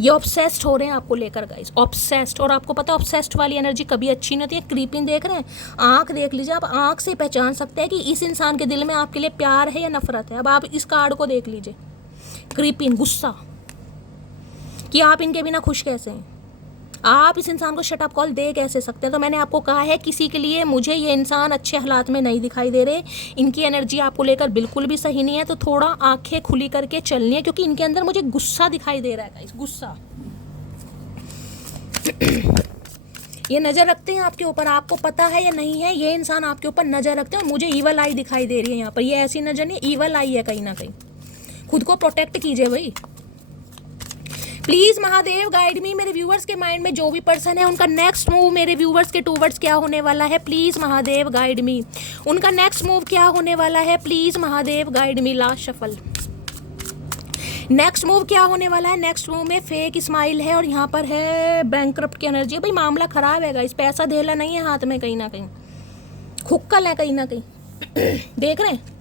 ये ऑब्सेस्ड हो रहे हैं आपको लेकर गाइस, ऑब्सेस्ड। और आपको पता है ऑब्सेस्ड वाली एनर्जी कभी अच्छी नहीं होती है। क्रीपिंग देख रहे हैं, आंख देख लीजिए, आप आंख से पहचान सकते हैं कि इस इंसान के दिल में आपके लिए प्यार है या नफरत है। अब आप इस कार्ड को देख लीजिए, क्रीपिंग, गुस्सा, कि आप इनके बिना खुश कैसे हैं, आप इस इंसान को शट अप कॉल दे कैसे सकते हैं। तो मैंने आपको कहा है किसी के लिए मुझे ये इंसान अच्छे हालात में नहीं दिखाई दे रहे, इनकी एनर्जी आपको लेकर बिल्कुल भी सही नहीं है, तो थोड़ा आंखें खुली करके चलनी है, क्योंकि इनके अंदर मुझे गुस्सा दिखाई दे रहा है गाइस, गुस्सा। ये नज़र रखते हैं आपके ऊपर, आपको पता है या नहीं है, ये इंसान आपके ऊपर नज़र रखते हैं। और मुझे ईवल आई दिखाई दे रही है यहाँ पर, ये ऐसी नज़र नहीं, ईवल आई है कहीं ना कहीं। खुद को प्रोटेक्ट कीजिए भाई। प्लीज महादेव गाइड मी, मेरे व्यूवर्स के माइंड में जो भी पर्सन है, उनका नेक्स्ट मूव मेरे व्यूवर्स के टूवर्ड्स क्या होने वाला है, प्लीज महादेव गाइड मी। उनका नेक्स्ट मूव क्या होने वाला है, please Mahadev guide me. Last shuffle, next move क्या होने वाला है। नेक्स्ट मूव में फेक स्माइल है, और यहाँ पर है बैंकरप्ट की एनर्जी। भाई मामला खराब है गाइस, पैसा धेला नहीं है हाथ में, कहीं ना कहीं खुक्कल है कहीं ना कहीं। देख रहे हैं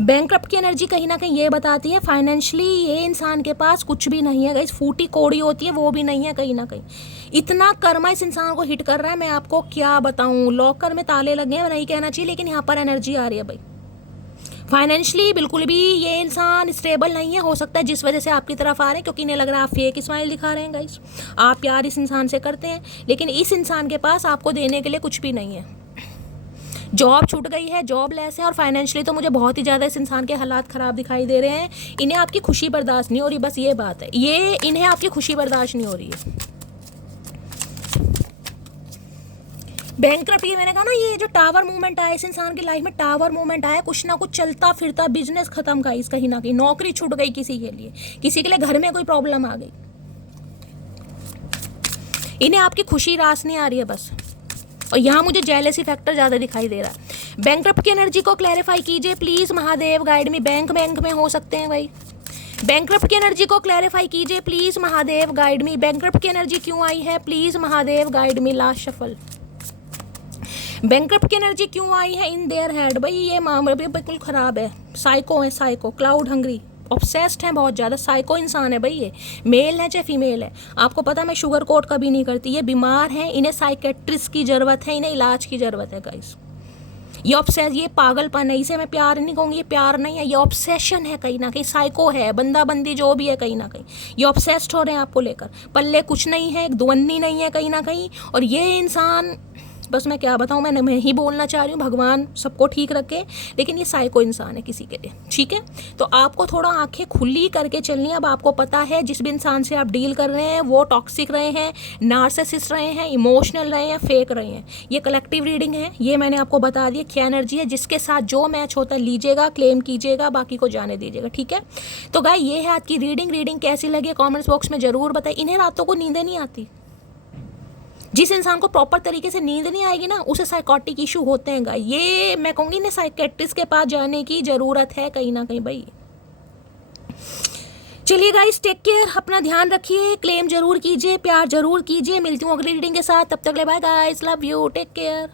बैंकरप्ट की एनर्जी कहीं ना कहीं ये बताती है फाइनेंशियली ये इंसान के पास कुछ भी नहीं है गाइस, फूटी कोड़ी होती है वो भी नहीं है कहीं ना कहीं। इतना कर्मा इस इंसान को हिट कर रहा है, मैं आपको क्या बताऊं। लॉकर में ताले लगे हैं, नहीं कहना चाहिए, लेकिन यहाँ पर एनर्जी आ रही है भाई। फाइनेंशियली बिल्कुल भी ये इंसान स्टेबल नहीं है, हो सकता है जिस वजह से आपकी तरफ आ रहे हैं, क्योंकि इन्हें लग रहा है आप फेक स्माइल दिखा रहे हैं गाइस। आप प्यार इस इंसान से करते हैं, लेकिन इस इंसान के पास आपको देने के लिए कुछ भी नहीं है। जॉब छूट गई है, जॉब लेस है, और फाइनेंशियली तो मुझे बहुत ही ज़्यादा इस इंसान के हालात ख़राब दिखाई दे रहे हैं। इन्हें आपकी खुशी बर्दाश्त नहीं हो रही, बस ये बात है, ये इन्हें आपकी खुशी बर्दाश्त नहीं हो रही है। बैंकरप्ट, मैंने कहा ना, ये जो टावर मूवमेंट आया इस इंसान की लाइफ में, टावर मूवमेंट आया, कुछ ना कुछ चलता फिरता बिजनेस खत्म का, इस कहीं ना कहीं नौकरी छूट गई किसी के लिए घर में कोई प्रॉब्लम आ गई। इन्हें आपकी खुशी रास नहीं आ रही है बस। और यहाँ मुझे जेलसी फैक्टर ज़्यादा दिखाई दे रहा है। बैंकरप्ट की एनर्जी को क्लैरिफाई कीजिए please Mahadev guide me. Bank में हो सकते हैं भाई। बैंकरप्ट की एनर्जी को क्लैरिफाई कीजिए please Mahadev guide me. Bankrupt की एनर्जी क्यों आई है, please Mahadev guide me. Last shuffle, bankrupt की एनर्जी क्यों आई है इन देयर हेड। भाई ये मामला भी बिल्कुल ख़राब है, साइको है, साइको, क्लाउड हंग्री, ऑब्सेस्ड हैं बहुत ज़्यादा, साइको इंसान है भाई ये, मेल है चाहे फीमेल है। आपको पता मैं शुगर कोट कभी नहीं करती, ये बीमार हैं, इन्हें साइकेट्रिस्ट की ज़रूरत है, इन्हें इलाज की ज़रूरत है गाइस। ये ऑब्सेस, ये पागलपन है, इसे मैं प्यार नहीं कहूँगी, ये प्यार नहीं है, ये ऑब्सेशन है कहीं ना कहीं, साइको है, बंदा बंदी जो भी है कहीं ना कहीं, ये ऑब्सेस्ड हो रहे हैं आपको लेकर, पल्ले कुछ नहीं है, एक दुवन्नी नहीं है कहीं ना कहीं। और ये इंसान, बस मैं क्या बताऊँ, मैं ही बोलना चाह रही हूँ, भगवान सबको ठीक रखे, लेकिन ये साइको इंसान है किसी के लिए, ठीक है। तो आपको थोड़ा आंखें खुली करके चलनी है। अब आपको पता है जिस भी इंसान से आप डील कर रहे हैं वो टॉक्सिक रहे हैं, नार्सिसिस्ट रहे हैं, इमोशनल रहे हैं, फेक रहे हैं। ये कलेक्टिव रीडिंग है, ये मैंने आपको बता दिया क्या एनर्जी है, जिसके साथ जो मैच होता है लीजिएगा, क्लेम कीजिएगा, बाकी को जाने दीजिएगा, ठीक है। तो गाय ये है आज की रीडिंग कैसी लगी कॉमेंट्स बॉक्स में ज़रूर बताइए। इन्हें रातों को नींदें नहीं आती, जिस इंसान को प्रॉपर तरीके से नींद नहीं आएगी ना, उसे साइकोटिक इशू होते हैं। ये मैं कहूँगी ना, साइकेट्रिस्ट के पास जाने की ज़रूरत है कहीं ना कहीं भाई। चलिए गाइस, टेक केयर, अपना ध्यान रखिए, क्लेम जरूर कीजिए, प्यार जरूर कीजिए। मिलती हूँ अगली रीडिंग के साथ, तब तक ले bye guys, love you, take care.